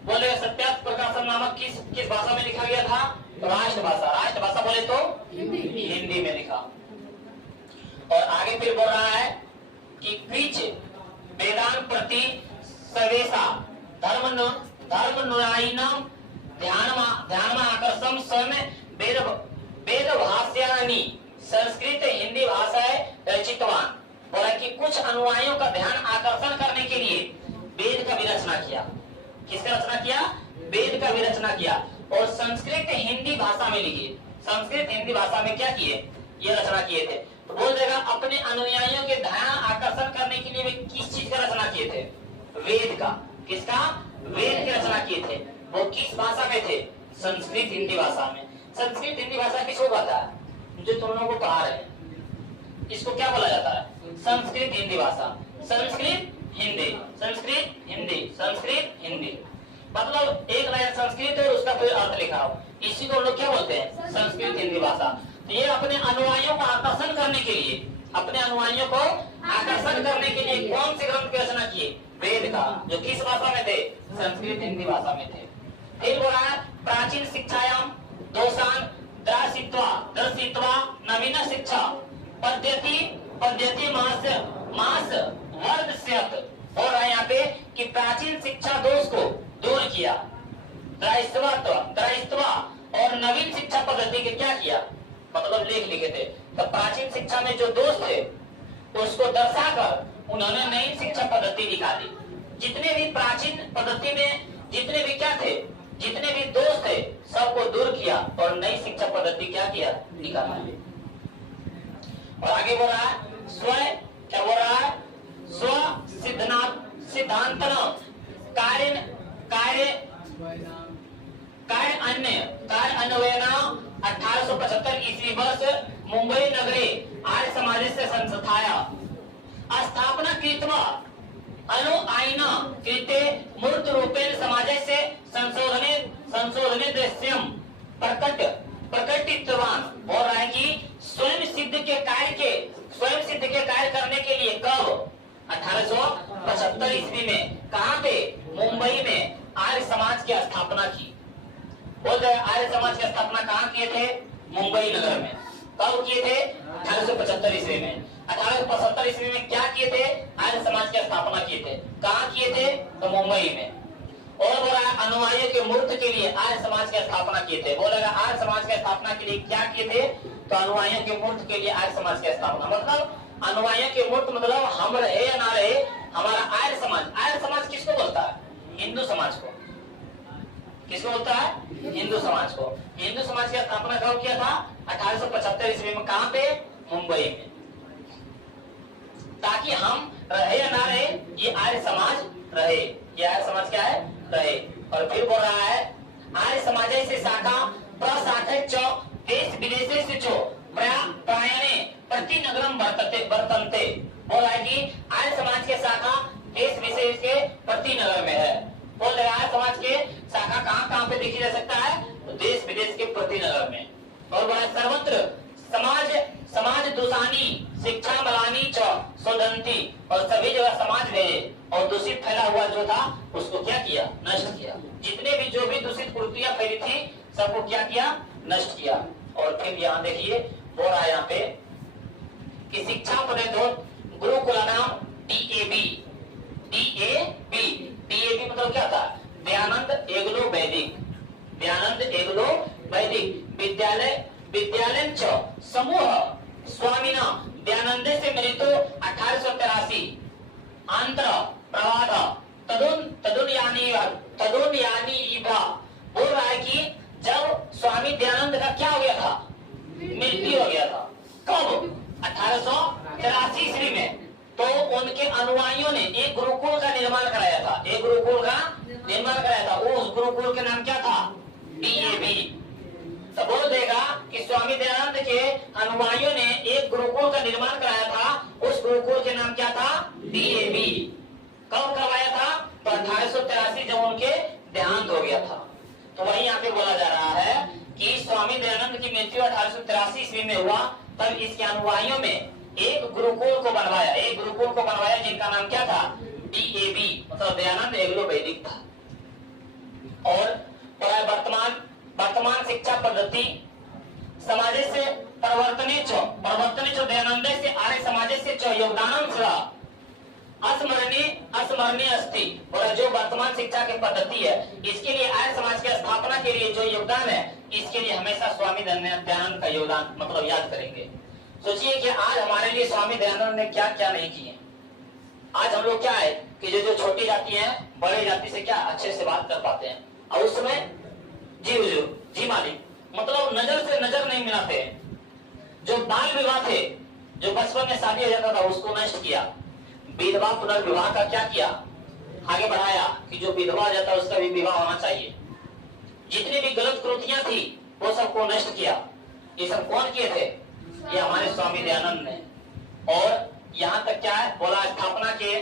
बोले सत्यार्थ प्रकाशन नामक किस भाषा में लिखा गया था? तो राष्ट्रभाषा। राष्ट्रभाषा बोले तो हिंदी में लिखा। और आगे फिर बोल रहा है कि क्विच वेदांत प्रति सर्वेशा धर्म नुरायिनम ध्यान आकर्षण स्वयं वेद भाष्यानि संस्कृत हिंदी भाषाएं रचितवान। बोला कि कुछ अनुयायियों का ध्यान आकर्षण करने के लिए वेद का भी रचना किया। किसका रचना किया? वेद का भी रचना किया और संस्कृत हिंदी भाषा में लिखी। संस्कृत हिंदी भाषा में क्या किए? ये रचना किए थे। तो बोल देगा अपने अनुयायियों के ध्यान आकर्षण करने के लिए वे किस चीज का रचना किए थे? वेद का। किसका? वेद की रचना किए थे। वो किस भाषा में थे? संस्कृत हिंदी भाषा में। संस्कृत हिंदी भाषा किसको कहता है? जो तुम लोगों को पढ़ा रहे हैं, इसको क्या बोला जाता है? संस्कृत हिंदी भाषा। संस्कृत हिंदी, संस्कृत हिंदी, संस्कृत हिंदी, मतलब एक लाइन संस्कृत है उसका फिर अर्थ लिखा हो, इसी को लोग क्या बोलते हैं? संस्कृत हिंदी भाषा। तो ये अपने अनुयायियों को आकर्षण करने के लिए, अपने अनुयायियों को आकर्षण करने के लिए कौन से ग्रंथ की रचना किए? वेद का, जो किस भाषा में थे? संस्कृत हिंदी भाषा में थे। फिर बोला प्राचीन शिक्षायाम दोषान दर्शित्वा नवीन शिक्षा पद्धति मास वर्धस्यत। हो रहा है यहाँ पे कि प्राचीन शिक्षा दोष को दूर किया, त्रैस्तव और नवीन शिक्षा पद्धति के क्या किया? मतलब लेख लिखे थे। तो प्राचीन शिक्षा में जो दोष थे उसको दर्शाकर उन्होंने नई शिक्षा पद्धति निकाली। जितने भी प्राचीन पद्धति में जितने भी क्या थे, जितने भी दोष थे, सबको दूर किया और नई शिक्षा पद्धति क्या किया, निकाला। और आगे बोल रहा है क्या बोल रहा है, स्व सिद्धांत कार्य अन्वयन 1875 ईस्वी वर्ष मुंबई नगरे आर्य समाज से संस्थाया स्थापना कृत्वा अनुआयन कृते मूर्त रूपेण समाजस्य संशोधने दृश्यम प्रकटितवान। हो रहा है कि स्वयं सिद्ध के कार्य करने के लिए कब 1875 ईस्वी में कहां पे, मुंबई में आर्य समाज की स्थापना की। बोल रहे आर्य समाज की स्थापना कहां किए थे, मुंबई नगर में। कब किए थे, 1875 ईस्वी में। 1875 ईस्वी में क्या किए थे, आर्य समाज की स्थापना किए थे। कहां किए थे, तो मुंबई में। और बोला अनुयायियों के मूर्त के लिए आर्य समाज की स्थापना किए थे। बोलेगा आर्य समाज की स्थापना के लिए क्या किए थे, तो अनुयायियों के मूर्त के लिए आर्य समाज की स्थापना। मतलब अनुयायियों के मूर्त मतलब हम रहे या ना रहे, हमारा आर्य समाज किसको बोलता है, हिंदू समाज को। किसको बोलता है, हिंदू समाज को। हिंदू समाज की स्थापना कब किया था, 1875 ईस्वी में। कहां पे, मुंबई में। ताकि हम रहे या ना रहे, ये आर्य समाज रहे। ये आर्य समाज क्या है, रहे। और फिर बोल रहा है आर्य समाज से शाखा प्रशाखा च देश विदेश से चो प्रायणे प्रति नगरम वर्तन्ते। बोल रहा है कि आर्य समाज के शाखा देश विदेश के प्रति नगर में है। बोल रहा है समाज के शाखा कहां पे देखी जा सकता है, तो देश विदेश के प्रति नगर में। और बोला सर्वत्र समाज दुसानी शिक्षा मलानी च शोधंती। और सभी जगह समाज भेजे और दूषित फैला हुआ जो था उसको क्या किया, नष्ट किया। जितने भी जो भी दूषित कुरीतियां फैली थी सबको क्या किया, नष्ट किया। और फिर यहाँ देखिए बोल रहा है यहाँ पे कि शिक्षा पद्धति गुरुकुल नाम DAB मतलब क्या था, दयानंद एग्लो वैदिक विद्यालय समूह स्वामीना दयानंद से मिलित 1883 आंध्र प्रवाद तदुनयानी बोल रहा है कि जब स्वामी दयानंद का क्या हो गया था, मृत्यु हो गया था। कब, 1883 ईस्वी में। तो उनके अनुयायियों ने एक गुरुकुल का निर्माण कराया था। उस गुरुकुल के नाम क्या था, DAB। तो बोल देगा कि स्वामी दयानंद के अनुयायियों ने एक गुरुकुल का निर्माण कराया था। उस गुरुकुल के नाम क्या था, DAB। कब करवाया था, तो 1883 जब उनके देहांत हो गया था। तो वही यहाँ पे बोला जा रहा है कि स्वामी दयानंद की मृत्यु 1883 ईस्वी में हुआ। तब इसके अनुयायियों में एक गुरुकुल को बनवाया जिनका नाम क्या था, DAB मतलब दयानंद एग्लो वैदिक था। और वर्तमान शिक्षा पद्धति समाज से परिवर्तने चो दयानंद से आर्य समाज से योगदान अस्मरणीय अस्ति। और जो वर्तमान शिक्षा की पद्धति है इसके लिए आर्य समाज की स्थापना के लिए जो योगदान है, इसके लिए हमेशा स्वामी दयानंद का योगदान मतलब याद करेंगे। सोचिए कि आज हमारे लिए स्वामी दयानंद ने क्या क्या नहीं किए। आज हम लोग क्या है कि जो छोटी जाति है बड़ी जाति से क्या अच्छे से बात कर पाते हैं। और उस समय जी हुजूर, जी मालिक, मतलब नजर से नजर नहीं मिलाते हैं। जो बाल विवाह थे, जो बचपन में शादी हो जाता था उसको नष्ट किया। विधवा पुनर्विवाह का क्या किया, आगे बढ़ाया कि जो विधवा हो जाता है उसका भी विवाह होना चाहिए। जितनी भी गलत कृतियां थी वो सबको नष्ट किया। ये सब कौन किए थे, ये हमारे स्वामी दयानंद ने। और यहाँ तक क्या है बोला, स्थापना के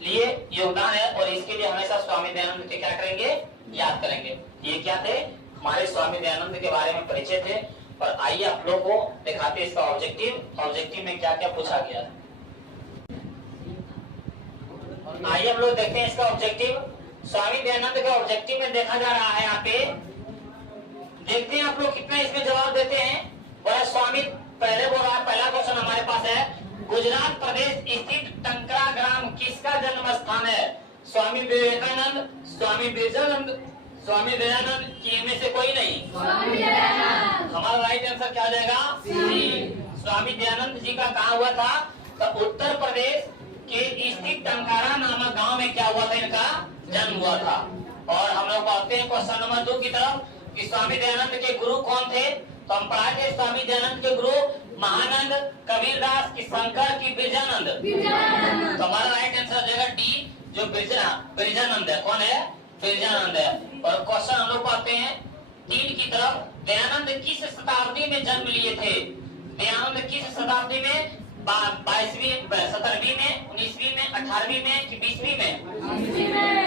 लिए योगदान है और इसके लिए हमेशा स्वामी दयानंद के क्या करेंगे, याद करेंगे। ये क्या थे, हमारे स्वामी दयानंद के बारे में परिचय थे। और आइए आप लोग को दिखाते इसका ऑब्जेक्टिव में क्या क्या पूछा गया है। आइए हम लोग देखते हैं इसका ऑब्जेक्टिव। स्वामी दयानंद का ऑब्जेक्टिव में देखा जा रहा है यहाँ पे। देखते हैं आप लोग कितना इसमें जवाब देते हैं। बोला स्वामी, पहले बोल रहा है, पहला क्वेश्चन हमारे पास है, गुजरात प्रदेश स्थित टंकरा ग्राम किसका जन्म स्थान है। स्वामी विवेकानंद, स्वामी दयानंद की इनमें से कोई नहीं। हमारा राइट आंसर क्या हो जाएगा? सी। स्वामी दयानंद जी का कहाँ हुआ था? तो उत्तर प्रदेश के स्थित टंकारा नामक गांव में क्या हुआ था? इनका जन्म हुआ था। और हम लोग आते हैं क्वेश्चन नंबर 2 की तरफ कि स्वामी दयानंद के गुरु कौन थे? तो हम पढ़ा थे स्वामी दयानंद के गुरु महानंद, कबीरदास की शंकर की बिरजानंद। तो हमारा राइट आंसर हो जाएगा डी, जो बिरजानंद है। कौन है? बिरजानंद है। और क्वेश्चन हम लोग आते हैं 3 की तरफ, दयानंद किस शताब्दी में जन्म लिए थे? दयानंद किस शताब्दी में? 22वीं, 17वीं में, 19वीं में, 18वीं में कि 20वीं में?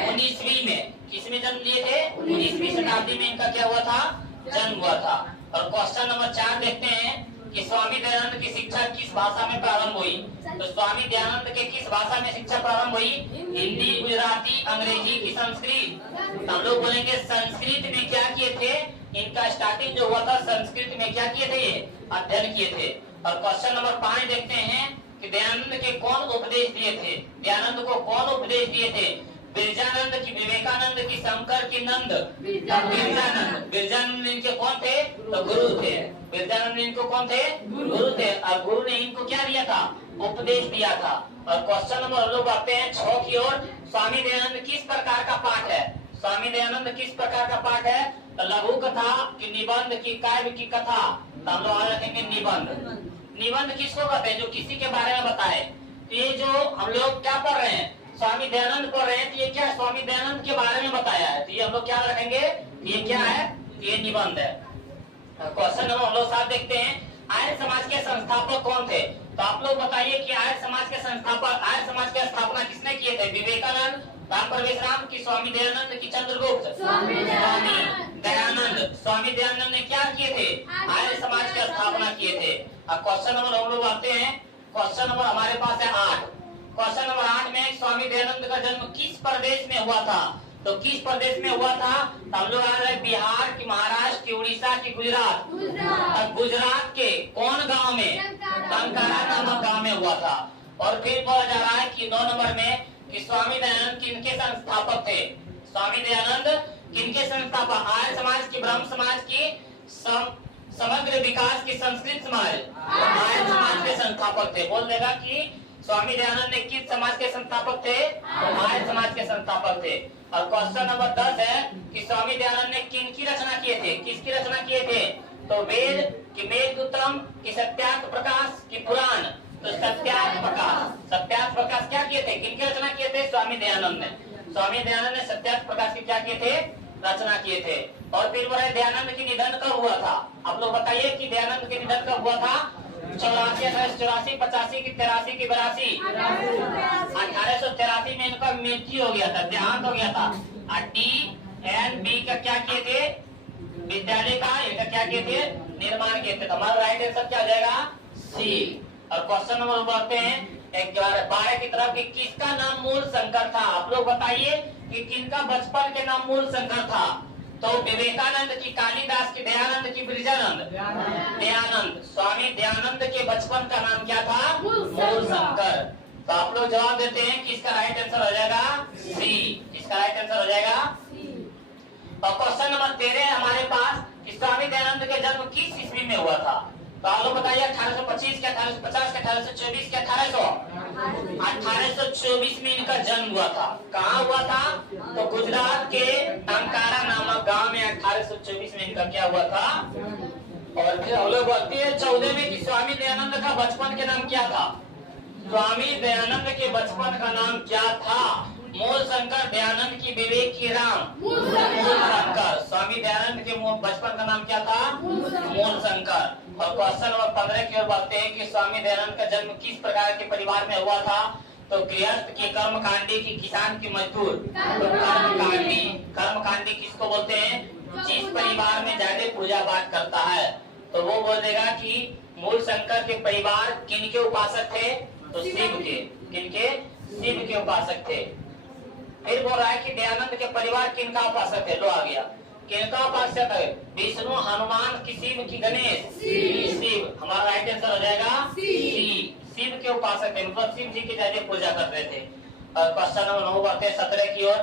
19वीं में। किसमें जन्म लिए थे? 19वीं शताब्दी में इनका क्या हुआ था? जन्म हुआ था। और क्वेश्चन नंबर 4 देखते हैं कि स्वामी दयानंद की शिक्षा किस भाषा में प्रारंभ हुई? तो स्वामी दयानंद के किस भाषा में शिक्षा प्रारंभ हुई? हिंदी, गुजराती, अंग्रेजी की संस्कृत? हम लोग बोलेंगे संस्कृत में क्या किए थे? इनका स्टार्टिंग जो हुआ था संस्कृत में क्या किए थे? ये अध्ययन किए थे। और क्वेश्चन नंबर 5 देखते हैं कि दयानंद के कौन उपदेश दिए थे? दयानंद को कौन उपदेश दिए थे? बिरजानंद की, विवेकानंद की, शंकर की, नंद? बिरजानंद। बिरजानंद इनके कौन थे? तो गुरु थे। बिरजानंद इनको कौन थे? गुरु थे। और गुरु ने इनको क्या दिया था? उपदेश दिया था। और क्वेश्चन नंबर हम लोग आते हैं 6 की ओर। स्वामी दयानंद किस प्रकार का पाठ है? स्वामी दयानंद किस प्रकार का पाठ है? तो लघु कथा की, निबंध की, काव्य की, कथा? तो हम लोग आज रखेंगे निबंध। निबंध किसको कहते हैं? जो किसी के बारे में बताए। तो ये जो हम लोग क्या पढ़ रहे हैं, स्वामी दयानंद पढ़ रहे हैं, तो ये क्या स्वामी दयानंद के बारे में बताया है। तो ये हम लोग क्या रखेंगे? ये क्या है? ये निबंध है। क्वेश्चन नंबर हम लोग 7 देखते हैं, आर्य समाज के संस्थापक कौन थे? तो आप लोग बताइए कि आर्य समाज के संस्थापक, आर्य समाज की स्थापना किसने किए थे? विवेकानंद, राम परवेशराम की, स्वामी दयानंद की, चंद्रगुप्त? स्वामी दयानंद। स्वामी दयानंद ने क्या किए थे? आर्य समाज की स्थापना किए थे। अब क्वेश्चन नंबर हम लोग आते हैं, क्वेश्चन नंबर हमारे पास है 8। क्वेश्चन नंबर 8 में स्वामी दयानंद का जन्म किस प्रदेश में हुआ था? तो किस प्रदेश में हुआ था? हम लोग आ रहे हैं बिहार की, महाराष्ट्र की, उड़ीसा की, गुजरात? गुजरात के कौन गांव में? टंकारा नामक गांव में हुआ था। और फिर बोला जा रहा है कि 9 नंबर में कि स्वामी दयानंद किनके संस्थापक थे? स्वामी दयानंद किनके संस्थापक? आर्य समाज की, ब्रह्म समाज की, समग्र विकास की, संस्कृत समाज? आर्य समाज के संस्थापक थे। बोल देगा कि स्वामी दयानंद ने किस समाज के संस्थापक थे? आर्य समाज के संस्थापक थे। और क्वेश्चन नंबर 10 है कि स्वामी दयानंद ने किनकी रचना किए थे? किसकी रचना किए थे? तो वेद की, मेघदूतम की, सत्यार्थ प्रकाश की, पुराण? तो सत्यार्थ प्रकाश। सत्यार्थ प्रकाश क्या किए थे? किनकी रचना किए थे? स्वामी दयानंद ने। स्वामी दयानंद ने सत्यार्थ प्रकाश की क्या किए थे? रचना किए थे। और फिर बोले दयानंद की निधन कब हुआ था? आप लोग बताइए कि दयानंद के निधन कब हुआ था? 84, 84, 85 की, 83 की, 82? 1883 में इनका मृत्यु हो गया था, देहांत हो गया था। डी एंड बी का क्या किए थे? विद्यालय का इनका क्या किए थे? निर्माण किए थे। हमारा राइट आंसर क्या हो जाएगा? सी। और क्वेश्चन नंबर बढ़ते हैं 12 की तरफ कि किसका नाम मूल शंकर था? आप लोग बताइए कि किनका बचपन के नाम मूल शंकर था? तो विवेकानंद की, कालिदास की, दयानंद की, बिरजानंद? दयानंद। स्वामी दयानंद के बचपन का नाम क्या था? मूल शंकर। तो आप लोग जवाब देते हैं कि इसका राइट आंसर हो जाएगा सी। इसका राइट आंसर हो जाएगा। और क्वेश्चन नंबर 13 हमारे पास कि स्वामी दयानंद के जन्म किस ईस्वी में हुआ था? तो आप लोग बताइए 1825 के, 1850 के, 1824 के, 1824 में इनका जन्म हुआ था। कहाँ हुआ था? तो गुजरात के टंकारा नामक गांव में 1824 में इनका क्या हुआ था? और फिर हम लोग बढ़ते हैं 14 में कि स्वामी दयानंद का बचपन के नाम क्या था? स्वामी दयानंद के बचपन का नाम क्या था? मूल शंकर, दयानंद की, विवेक की, राम? मूल शंकर। स्वामी दयानंद के बचपन का नाम क्या था? मूल शंकर। और क्वेश्चन नंबर 15 की ओर बढ़ते हैं कि स्वामी दयानंद का जन्म किस प्रकार के परिवार में हुआ था? तो गृहस्थ की, कर्मकांडी की, किसान की, मजदूर? तो कर्मकांडी। कर्मकांडी किसको बोलते हैं? जिस परिवार में ज्यादा पूजा पाठ करता है। तो वो बोल देगा कि मूल शंकर के परिवार किनके उपासक थे? तो शिव के। किनके? शिव के उपासक थे। फिर बोल रहा है कि दयानंद के परिवार किनका उपासक है? लो आ गया, किनका उपासक है? विष्णु, हनुमान की, शिव की, गणेश? शिव। हमारा राइट आंसर हो जाएगा सी। शिव के उपासक थे, मतलब शिव जी की ज्यादा पूजा करते थे। और क्वेश्चन नंबर 9 बढ़ते हैं 17 की ओर।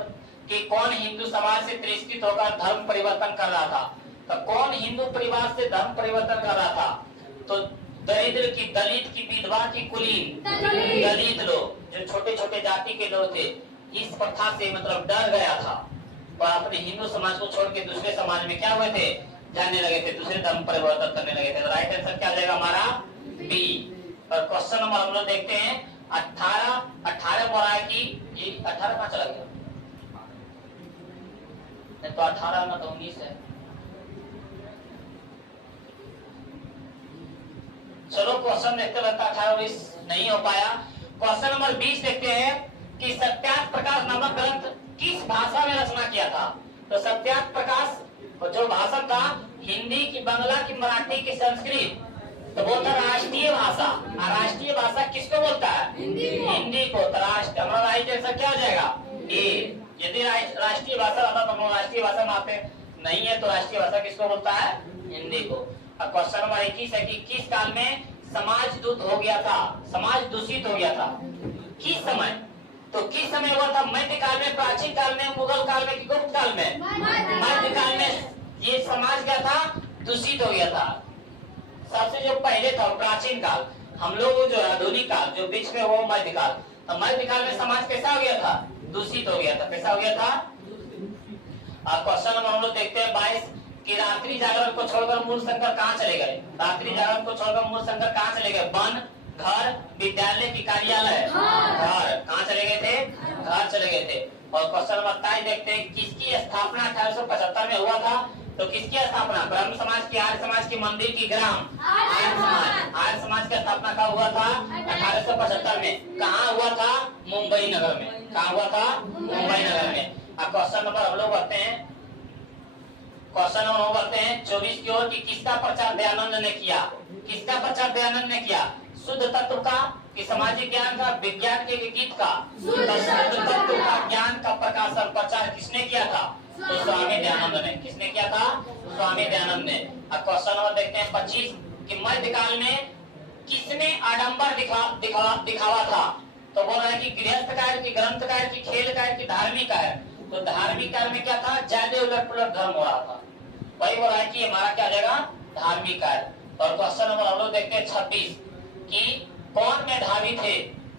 कि कौन हिंदू समाज से तिरस्कृत होकर धर्म परिवर्तन कर रहा था। तो कौन हिंदू परिवार से धर्म परिवर्तन कर रहा था? तो दरिद्र की, दलित की, विधवा की, कुलीन, दलित लोग, जो छोटे छोटे जाति के लोग थे, इस प्रथा से मतलब डर गया था और अपने हिंदू समाज को छोड़ के दूसरे समाज में क्या हुए थे, जाने लगे थे, दूसरे धर्म परिवर्तन करने लगे थे। तो राइट आंसर क्या जाएगा हमारा? बी। और क्वेश्चन नंबर हम लोग देखते हैं 18 बोला है कि ये 18 कहाँ चला गया? नहीं तो 18 ना तो 19 है। चलो क्वेश्चन देखते रहता, 18 19 नहीं हो पाया। क्वेश्चन नंबर 20 देखते हैं कि सत्यार्थ प्रकाश नामक ग्रंथ किस भाषा में रचना किया था? तो सत्यार्थ प्रकाश जो भाषा था, हिंदी की, बांग्ला की, मराठी की, संस्कृत, तो बोलता राष्ट्रीय भाषा। राष्ट्रीय भाषा किसको बोलता है? हिंदी को। तो राष्ट्र हमारा राइट आंसर क्या हो जाएगा? ए। यदि राष्ट्रीय भाषा होता तो हम राष्ट्रीय भाषा में आते, नहीं है तो राष्ट्रीय भाषा किसको बोलता है? हिंदी को। अब क्वेश्चन नंबर 21 है कि किस काल में समाज दूत हो गया था, समाज दूषित हो गया था? किस समय? तो किस समय हुआ था? मध्यकाल में, प्राचीन काल में, मुगल काल में कि गुप्त काल में? मध्यकाल में ये समाज क्या था? दूषित हो गया था। सबसे जो पहले था प्राचीन काल, हम लोग जो आधुनिक काल जो बीच में वो मध्यकाल। तो मध्यकाल में समाज कैसा हो गया था? दूषित हो गया था। कैसा हो गया था? क्वेश्चन नंबर हम लोग देखते हैं 22 कि रात्रि जागरण को छोड़कर मूल शंकर कहाँ चले गए? रात्रि जागरण को छोड़कर मूल शंकर कहाँ चले गए? वन, घर, विद्यालय की कार्यालय? घर। कहाँ चले गए थे? घर चले गए थे। और क्वेश्चन नंबर 23 देखते हैं किसकी स्थापना 1875 में हुआ था? तो किसकी स्थापना? ब्रह्म समाज की, आर्य समाज की, मंदिर की, ग्राम? आर्य समाज की स्थापना कब हुआ था? 1875 में। कहाँ हुआ था? मुंबई नगर में। कहाँ हुआ था? मुंबई नगर में। अब क्वेश्चन नंबर हम लोग बढ़ते हैं, क्वेश्चन नंबर बढ़ते हैं 24 की ओर कि किसका प्रचार दयानंद ने किया? किसका प्रचार दयानंद ने किया? शुद्ध तत्व का कि सामाजिक ज्ञान का, विज्ञान के गीत का? शुद्ध तत्व का ज्ञान का प्रकाशन प्रचार किसने किया था? तो स्वामी दयानंद ने। किसने किया था? स्वामी दयानंद ने। अब क्वेश्चन नंबर देखते हैं 25 कि मध्यकाल में किसने आडंबर दिखावा था? तो बोल रहा है कि गृहस्थ कार्य की, ग्रंथ कार्य की, खेल कार्य की, धार्मिक कार्य? तो धार्मिक कार्य में क्या था? ज्यादा उलट पुलट धर्म हो रहा था। वही बोल रहा है कि हमारा क्या जाएगा? धार्मिक कार्य। और क्वेश्चन नंबर हम लोग देखते हैं 26 कि कौन मेधावी थे?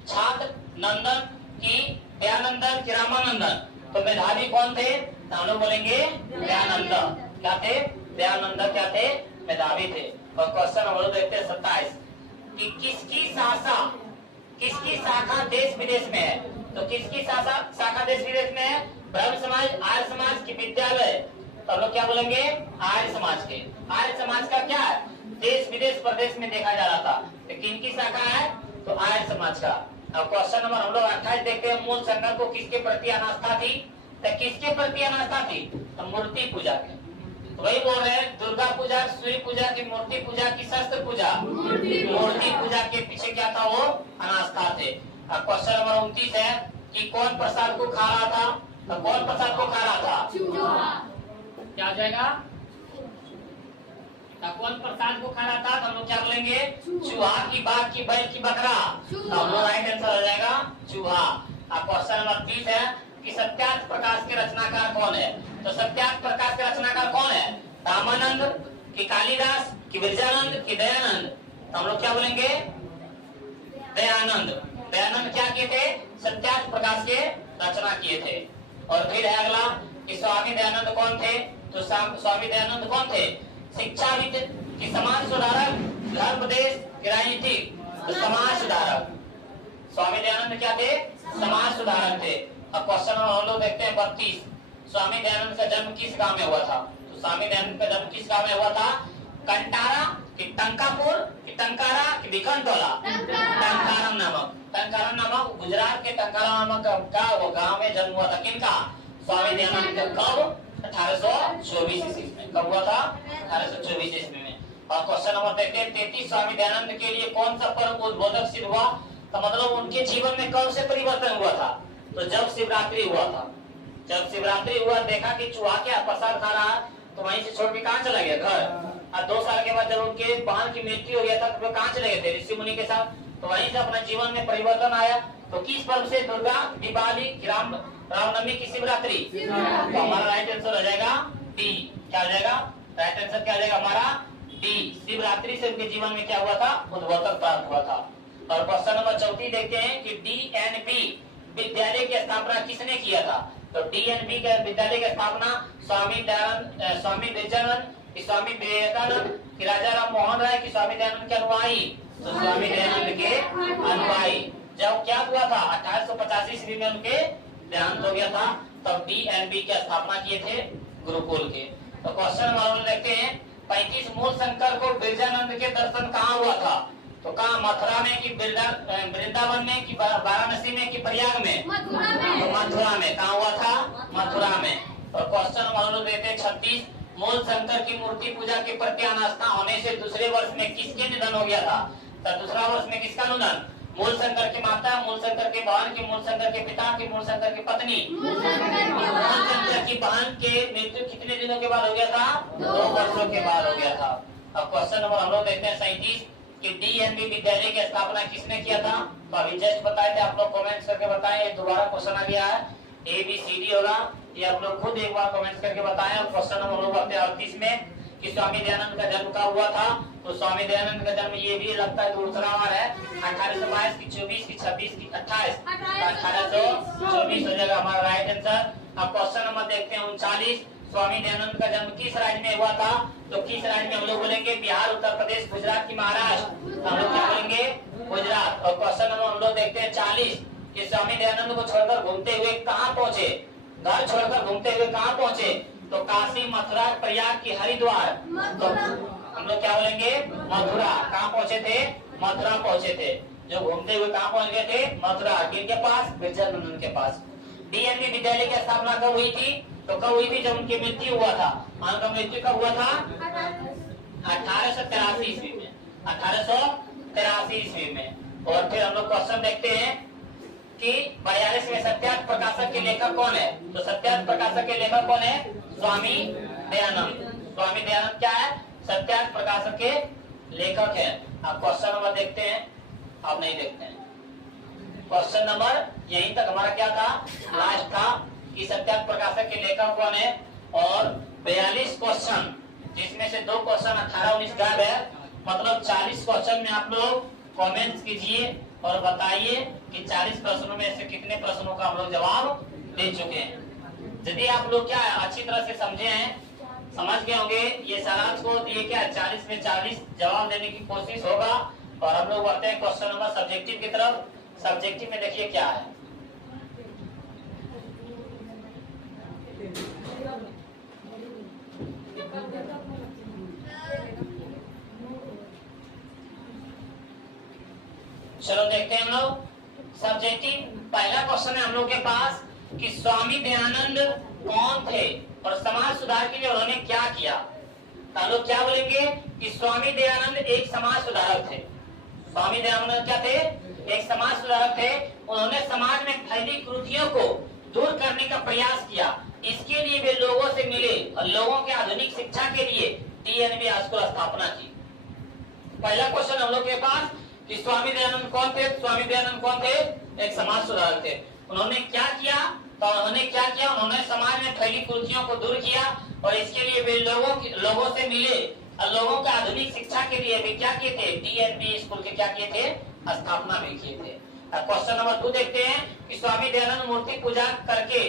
छात्र नंदन की, दयानंदन की, रामानंदन? तो मेधावी कौन थे? तो हम लोग बोलेंगे दयानंद। क्या थे? दयानंद क्या थे? मेधावी थे। और क्वेश्चन हम लोग देखते हैं 27 कि किसकी शाखा देश विदेश में है? तो किसकी शाखा देश विदेश में है? ब्रह्म समाज, आर्य समाज की, विद्यालय? तो हम लोग क्या बोलेंगे? आर्य समाज के। आर्य समाज का क्या है? देश विदेश प्रदेश में देखा जा रहा था। तो किनकी शाखा है? तो आर्य समाज का। अब क्वेश्चन नंबर हम लोग 28 देखते हैं मूल शंकर को किसके प्रति अनास्था थी? तो किसके प्रति अनास्था थी? तो मूर्ति पूजा के। तो वही बोल रहे हैं दुर्गा पूजा, सूर्य पूजा की, मूर्ति पूजा की, शस्त्र पूजा? मूर्ति पूजा के पीछे क्या था? वो अनास्था थे। अब क्वेश्चन नंबर 29 है कि कौन प्रसाद को खा रहा था? तो कौन प्रसाद को खा रहा था? क्या हो जाएगा? कौन प्रसाद को खा रहा था? तो हम लोग क्या बोलेंगे? चूहा की, बाघ की, बैल की, बकरा? तो हम लोग राइट आंसर हो जाएगा चूहा। अब क्वेश्चन नंबर 30 है कि सत्यार्थ प्रकाश के रचनाकार कौन है? तो सत्यार्थ प्रकाश के रचनाकार कौन है? रामानंद की, कालिदास की, विरजानंद की, दयानंद? तो हम लोग क्या बोलेंगे? दयानंद। दयानंद क्या किए थे? सत्यार्थ प्रकाश के रचना किए थे। और फिर है अगला कि स्वामी दयानंद कौन थे? तो स्वामी दयानंद कौन थे? शिक्षाविद की, समाज सुधारक, धर्मोपदेश की, राजनीति? तो समाज सुधारक। स्वामी दयानंद क्या थे? समाज सुधारक थे। अब क्वेश्चन हम लोग देखते हैं 32 स्वामी दयानंद का जन्म किस गांव में हुआ था? तो स्वामी दयानंद का जन्म किस गांव में हुआ था? कंटारा की, टंकापुर की, टंकारा की, बिकनटोला? टंकारम नामक गुजरात के टंकारा नामक का वो गांव में जन्म हुआ था। किनका? स्वामी दयानंद का। कब? 1824 ईस्वी में। कब हुआ था? 1824 ईस्वी में। और क्वेश्चन नंबर देखते हैं 33 स्वामी दयानंद के लिए कौन सा पर्व उद्बोधक सिद्ध हुआ? तो मतलब उनके जीवन में कौन से परिवर्तन हुआ था? तो जब शिवरात्रि हुआ था। जब शिवरात्रि हुआ, देखा कि चूहा क्या प्रसाद खा रहा, तो वहीं से छोड़ के कहाँ चला गया? घर। और 2 साल के बाद जब उनके बहन की मृत्यु हो गया था तो कहाँ चले गए थे? ऋषि मुनि के साथ। तो वहीं से अपने जीवन में परिवर्तन आया। तो किस पर्व से? दुर्गा, दीपावली, रामनवमी की शिवरात्रि। तो हमारा राइट आंसर हो जाएगा डी। क्या हो जाएगा? राइट आंसर क्या हो जाएगा हमारा? डी। शिवरात्रि से उनके जीवन में क्या हुआ था? उद्बोधन प्राप्त हुआ था। और क्वेश्चन नंबर 34 देखते हैं कि डीएनबी विद्यालय की स्थापना किसने किया था? तो डीएनबी के विद्यालय की स्थापना स्वामी दयानंद, स्वामी विवेकानंद, स्वामी विवेकानंद, कि राजा राम मोहन राय, की स्वामी दयानंद के अनुयायी? तो स्वामी दयानंद के अनुयायी। जब क्या हुआ था? 1885 ईस्वी में उनके देहांत हो गया था। तब डीएनबी की स्थापना किए थे गुरुकुल के। तो क्वेश्चन नंबर देखते हैं 35 मूल शंकर को बिरजानंद के दर्शन कहाँ हुआ था? तो कहाँ? मथुरा में कि वृंदावन में कि वाराणसी में कि प्रयाग में? तो मथुरा में। कहाँ हुआ था? मथुरा में। और क्वेश्चन नंबर देते हैं 36 मूल शंकर की मूर्ति पूजा के प्रति अनास्था होने से दूसरे वर्ष में किसके निधन हो गया था? तो दूसरा वर्ष में किसका निधन? मूल शंकर की माता, मूल शंकर के बहन की, मूल शंकर के पिता की, मूल शंकर की पत्नी? मूल शंकर की बहन के मृत्यु कितने दिनों के बाद हो गया था? 2 वर्षों के बाद हो गया था। अब क्वेश्चन नंबर हम लोग देखते हैं 37 कि डीएनबी विद्यालय की स्थापना किसने किया था? तो अभी जस्ट बताए थे, आप लोग कमेंट्स करके बताएं। दोबारा क्वेश्चन आ गया है, ABCD होगा, ये आप लोग खुद एक बार कमेंट्स करके बताएं। और क्वेश्चन नंबर हम लोग करते हैं 38 में कि स्वामी दयानंद का जन्म कब हुआ था? तो स्वामी दयानंद का जन्म ये भी लगता है दूसरा बार है 1822 की, 24 की, 26 की, 28 1824 हो जाएगा हमारा राइट आंसर। अब क्वेश्चन नंबर देखते हैं 39 स्वामी दयानंद का जन्म किस राज्य में हुआ था? तो किस राज्य में? हम लोग बोलेंगे बिहार, उत्तर प्रदेश, गुजरात की महाराष्ट्र? हम लोग क्या बोलेंगे? गुजरात। और क्वेश्चन नंबर हम लोग देखते हैं 40 कि स्वामी दयानंद को छोड़कर घूमते हुए कहाँ पहुँचे? घर छोड़कर घूमते हुए कहाँ पहुँचे? तो काशी, मथुरा, प्रयाग की हरिद्वार? तो हम लोग क्या बोलेंगे? मथुरा। कहाँ पहुँचे थे? मथुरा पहुँचे थे। जो घूमते हुए कहाँ पहुँच गए थे? मथुरा। किनके पास? बिरजानंद के पास। डीएनबी विद्यालय की स्थापना कब हुई थी? तो कब हुई थी? जब उनकी मृत्यु हुआ था। उनका मृत्यु कब हुआ था? 1883 ईस्वी में। 1883 ईस्वी में। और फिर हम लोग क्वेश्चन देखते हैं कि 42 में सत्यार्थ प्रकाशक के लेखक कौन है? तो सत्यार्थ प्रकाशक के लेखक कौन है? स्वामी दयानंद। स्वामी दयानंद क्या है? सत्यार्थ प्रकाशक के लेखक है। अब क्वेश्चन नंबर देखते हैं, आप नहीं देखते हैं। क्वेश्चन नंबर यहीं तक हमारा क्या था? लास्ट था कि सत्यार्थ प्रकाशक के लेखक कौन है। और 42 क्वेश्चन, जिसमें से 2 क्वेश्चन 18-19 गायब है। मतलब 40 क्वेश्चन में आप लोग कमेंट्स कीजिए और बताइए कि 40 प्रश्नों में से कितने प्रश्नों का हम लोग जवाब दे चुके हैं। यदि आप लोग क्या अच्छी तरह से समझे हैं, समझ गए होंगे ये सारांश को, ये क्या 40 में 40 जवाब देने की कोशिश होगा। और हम लोग बढ़ते हैं क्वेश्चन नंबर सब्जेक्टिव की तरफ। सब्जेक्टिव में देखिए क्या है। चलो देखते हैं हम लोग सब्जेक्टिव। पहला क्वेश्चन है हम लोग के पास कि स्वामी दयानंद कौन थे और समाज सुधार के लिए उन्होंने क्या किया? तो हम लोग क्या बोलेंगे कि स्वामी दयानंद एक समाज सुधारक थे। स्वामी दयानंद क्या थे? एक समाज सुधारक थे। उन्होंने समाज में फैली कुरीतियों को दूर करने का प्रयास किया। इसके लिए वे लोगों से मिले और लोगों के आधुनिक शिक्षा के लिए डीएनबी स्कूल स्थापना की। पहला क्वेश्चन हम लोग के पास कि स्वामी दयानंद कौन थे? स्वामी दयानंद कौन थे? एक समाज सुधारक थे। उन्होंने क्या किया? तो उन्होंने क्या किया? उन्होंने समाज में फैली कुरीतियों को दूर किया और इसके लिए वे लोगों से मिले और लोगों के आधुनिक शिक्षा के लिए वे क्या किए थे? डीएनबी स्कूल के क्या किए थे? स्थापना भी किए थे। अब क्वेश्चन नंबर 2 देखते हैं कि स्वामी दयानंद मूर्ति पूजा करके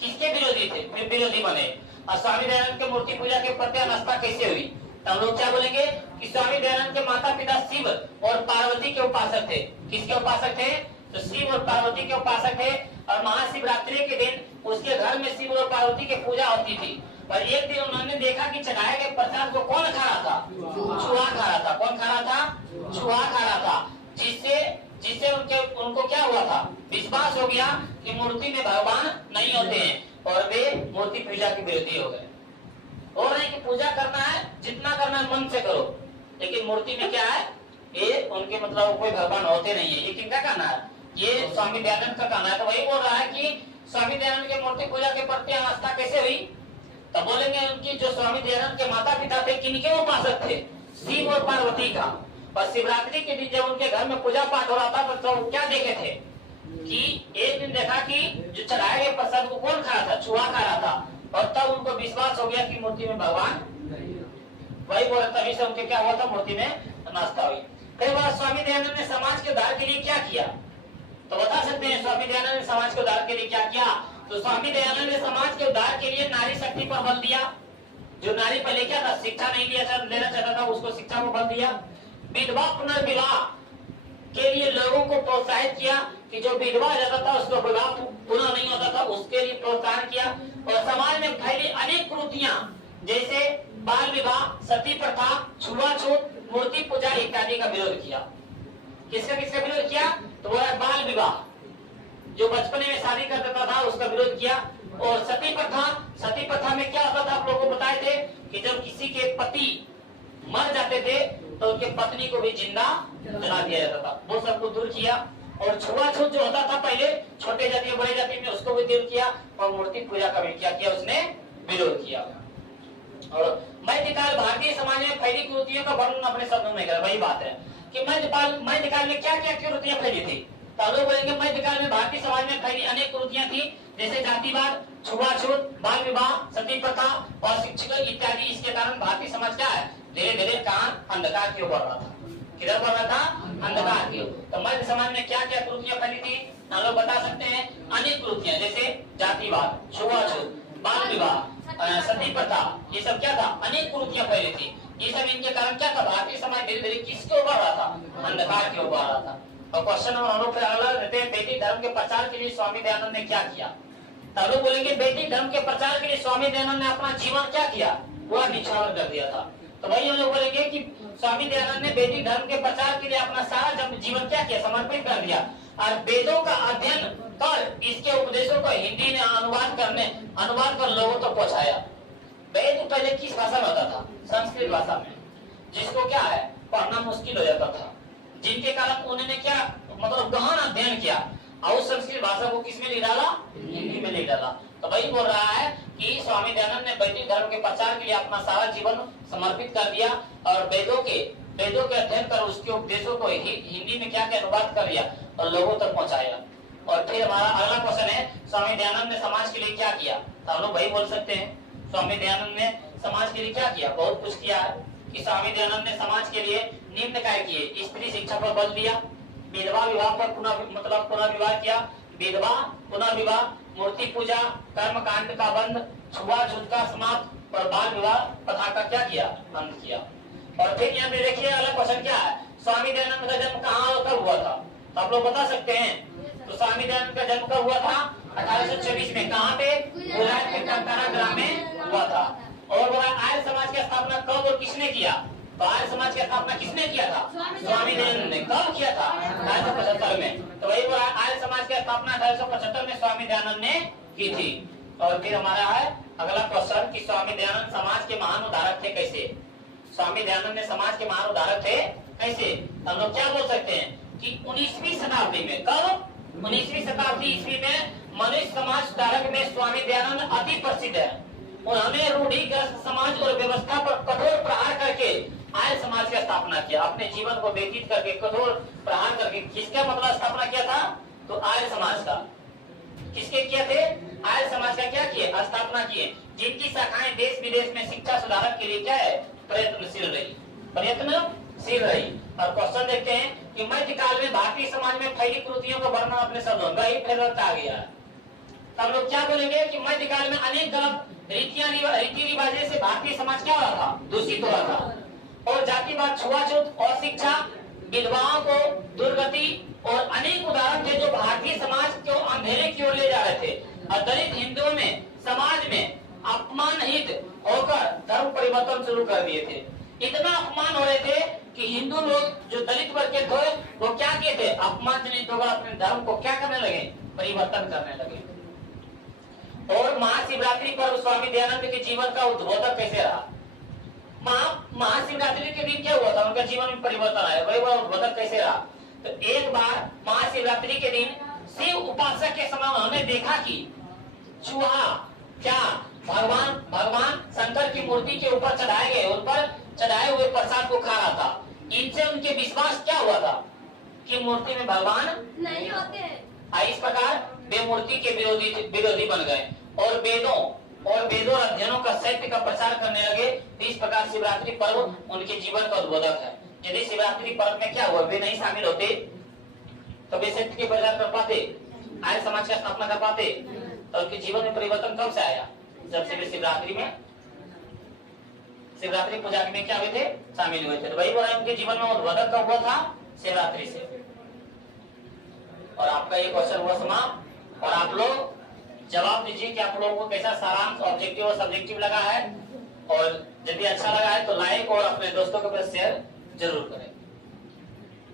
किसके विरोधी थे? विरोधी बने। और स्वामी दयानंद के मूर्ति पूजा के प्रति आस्था कैसे हुई? तो हम लोग क्या बोलेंगे कि स्वामी दयानंद के माता पिता शिव और पार्वती के उपासक थे। किसके उपासक थे? तो शिव और पार्वती के उपासक थे। और महाशिवरात्रि के दिन उसके घर में शिव और पार्वती की पूजा होती थी। और एक दिन उन्होंने देखा कि चढ़ाए गए प्रसाद को कौन खा रहा था? चूहा खा रहा था। कौन खा रहा था? चूहा खा रहा था। जिससे उनको क्या हुआ था? विश्वास हो गया कि मूर्ति में भगवान नहीं होते हैं और वे मूर्ति पूजा के विरोधी हो गए। और नहीं कि पूजा करना है, जितना करना है मन से करो, लेकिन मूर्ति में क्या है? ये उनके मतलब कोई भगवान होते नहीं है। ये किनका कहना है? ये स्वामी दयानंद का कहना है। तो वही बोल रहा है कि स्वामी दयानंद के मूर्ति पूजा के प्रति आस्था कैसे हुई? तो बोलेंगे उनकी जो स्वामी दयानंद के माता पिता थे किनके उपासक थे? शिव और पार्वती का। और शिवरात्रि के दिन जब उनके घर में पूजा पाठ हो रहा था तो क्या देखे थे कि एक दिन देखा कि जो चढ़ाए गए प्रसाद को कौन खा रहा था, चूहा खा रहा था। और तब उनको विश्वास हो गया कि मूर्ति में भगवान वही बोला, तभी से उनके क्या हुआ था, मूर्ति में नाश्ता हुई। कई बार स्वामी दयानंद ने समाज के उद्धार के लिए क्या किया, तो बता सकते हैं स्वामी दयानंद ने समाज के उद्धार के लिए क्या किया। तो स्वामी दयानंद ने समाज के उद्धार के लिए नारी शक्ति पर बल दिया। जो नारी पहले क्या था, शिक्षा नहीं लेना चाहता था, उसको शिक्षा को बल दिया। विधवा पुनर्विवाह के लिए लोगों को प्रोत्साहित किया कि जो विधवा हो जाता था उसको विवाह पुनः नहीं होता था, उसके लिए प्रोत्साहन किया। और समाज में फैली अनेक कुरीतियां जैसे बाल विवाह, सती प्रथा, छुआछूत, मूर्ति पूजा इत्यादि का विरोध किया। किसका किसका विरोध किया, तो वो है बाल विवाह, जो बचपने में शादी कर देता था उसका विरोध किया। और सती प्रथा में क्या होता था, आप लोगों को बताए थे कि जब किसी के पति मर जाते थे तो उनके पत्नी को भी जिंदा जला दिया जाता था, वो सबको दूर किया। और छुआछूत जो होता था पहले छोटे जाति और बड़े जाति में, उसको भी दूर किया। और मूर्ति पूजा का भी क्या किया, उसने विरोध किया। और मध्यकाल भारतीय समाज में फैली कुरीतियों का वर्णन अपने शब्दों में करें, वही बात है कि मध्यकाल में क्या क्या कुरीतियां फैली थी। तो लोग बोलेंगे मध्यकाल में भारतीय समाज में फैली अनेक कुरीतियां थी, जैसे जातिवाद, छुआछूत, बाल विवाह, सती प्रथा और शिक्षक इत्यादि। इसके कारण भारतीय समाज क्या है, धीरे धीरे कहां अंधकार की ओर बढ़ रहा था। किधर बढ़ रहा था, अंधकार की ओर। तो मध्य समाज में क्या क्या कुरीतियां फैली थी, हम लोग बता सकते हैं। अनेक कुरीतियां जैसे जातिवाद, छुआछूत, बाल विवाह, सती प्रथा, ये सब क्या था, अनेक कुरीतियां फैली थी। ये सब इनके कारण क्या था, भारतीय समाज धीरे धीरे किसके ओर बढ़ रहा था, अंधकार की ओर बढ़ रहा था। और क्वेश्चन नंबर हम लोग अगला देते हैं, वैदिक धर्म के प्रचार के लिए स्वामी दयानंद ने क्या किया। तब लोग बोलेंगे वैदिक धर्म के प्रचार के लिए स्वामी दयानंद ने अपना जीवन क्या किया, पूरा निछावर कर दिया था। तो वही हम लोग बोलेंगे कि स्वामी दयानंद ने वैदिक धर्म के प्रचार के लिए अपना सारा जीवन क्या किया, समर्पित कर दिया। और वेदों का अध्ययन कर इसके उपदेशों को हिंदी में अनुवाद कर लोगों तक पहुंचाया। वेद तो पहले किस भाषा में होता था, संस्कृत भाषा में, जिसको क्या है पढ़ना मुश्किल हो जाता था, जिनके कारण उन्होंने क्या मतलब गहन अध्ययन किया और उस संस्कृत भाषा को किसमें ले डाला, हिंदी में ले डाला। तो वही बोल रहा है कि स्वामी दयानंद ने वैदिक धर्म के प्रचार के लिए अपना सारा जीवन समर्पित कर दिया और वेदों के अध्ययन कर उसके उपदेशों को हिंदी में क्या अनुवाद कर दिया और लोगों तक पहुंचाया। और फिर हमारा अगला क्वेश्चन है, स्वामी दयानंद ने समाज के लिए क्या किया। तो हम लोग वही बोल सकते हैं, स्वामी दयानंद ने समाज के लिए क्या किया, बहुत कुछ किया है। कि स्वामी दयानंद ने समाज के लिए निम्न कार्य किए, स्त्री शिक्षा पर बल दिया, विधवा विवाह पर पुनः विवाह किया, विधवा पुनः विवाह, मूर्ति पूजा, कर्म कांड का बंद, छुआछूत का समाप्त और बाल विवाह प्रथा का क्या किया, बंद किया। और फिर यहाँ पे देखिए अगला क्वेश्चन क्या है, स्वामी दयानंद का जन्म कहाँ और कब हुआ था। तो आप लोग बता सकते हैं। तो स्वामी दयानंद का जन्म कब हुआ था, 1824 में। कहाँ पे, गुजरात के कंकारा ग्राम में हुआ था। और बोला आर्य समाज की स्थापना कब और किसने किया। तो आर्य समाज की स्थापना किसने किया था, स्वामी दयानंद ने। कब किया था, 1875 में। तो वही बोला आर्य समाज की स्थापना 1875 में स्वामी दयानंद ने की थी। और फिर हमारा है अगला क्वेश्चन कि स्वामी दयानंद समाज के महान उद्धारक थे कैसे। स्वामी दयानंद ने समाज के महान उद्धारक थे कैसे। हम लोग क्या बोल सकते हैं कि 19वीं शताब्दी में, कब, 19वीं शताब्दी ईस्वी में मनुष्य समाज सुधारक में स्वामी दयानंद अति प्रसिद्ध है। उन्होंने रूढ़िग्रस्त समाज और व्यवस्था पर कठोर प्रहार करके आर्य समाज की स्थापना किया। अपने जीवन को व्यतीत करके कठोर प्रहार करके किसका मतलब स्थापना किया था, तो आर्य समाज का। किसके किए थे, आर्य समाज का क्या किए, स्थापना किए, जिनकी शाखाएं देश विदेश में शिक्षा सुधारक के लिए क्या है, प्रयत्नशील रही। और क्वेश्चन देखते हैं कि मध्यकाल में भारतीय समाज में फैली कुरीतियों का वर्णन अपने शब्दों में, वही फेवरेट आ गया है। तब लोग क्या बोलेंगे कि मध्यकाल में अनेक गलत रीति रिवाजों से भारतीय समाज क्या हो रहा था, दूषित हो रहा था। और जातिवाद, छुआछूत और शिक्षा, विधवाओं को दुर्गति और अनेक उदाहरण थे जो भारतीय समाज को अंधेरे की ओर ले जा रहे थे। और दलित हिंदुओं में समाज में अपमानित होकर धर्म परिवर्तन शुरू कर दिए थे। इतना अपमान हो रहे थे कि हिंदू लोग जो दलित वर्ग के थे वो क्या किए थे, अपमानित होकर अपने धर्म को क्या करने लगे, परिवर्तन करने लगे। और महाशिवरात्रि पर स्वामी दयानंद के जीवन का उद्बोधक कैसे रहा। महाशिवरात्रि के दिन क्या हुआ था, उनका जीवन में परिवर्तन आया, वही उद्बोधक कैसे रहा। तो एक बार महाशिवरात्रि के दिन शिव उपासक के समय उन्होंने देखा कि चूहा क्या भगवान शंकर की मूर्ति के ऊपर चढ़ाए गए, उन पर चढ़ाए हुए प्रसाद को खा रहा था। इनसे उनके विश्वास क्या हुआ था कि मूर्ति में भगवान नहीं होते हैं। इस प्रकार वे मूर्ति के विरोधी बन गए और वेदों और अध्ययनों का सत्य का प्रचार करने लगे। इस प्रकार शिवरात्रि पर्व उनके जीवन का उद्बोधक है। यदि शिवरात्रि पर्व में क्या हुआ, वे नहीं शामिल होते तो वे सत्य के प्रचार कर पाते, आर्य समाज का स्थापना कर पाते, तो उनके जीवन में परिवर्तन कब से आया, जब से वे शिवरात्रि पूजा में क्या हुए थे, शामिल हुए थे। तो वही बोला उनके जीवन में उद्बोधक कब हुआ था, शिवरात्रि से। और आपका ये क्वेश्चन हुआ समाप्त। और आप लोग जवाब दीजिए कि आप लोगों को कैसा सारांश ऑब्जेक्टिव और सब्जेक्टिव लगा है। और यदि अच्छा लगा है तो लाइक और अपने दोस्तों के पास शेयर जरूर करें।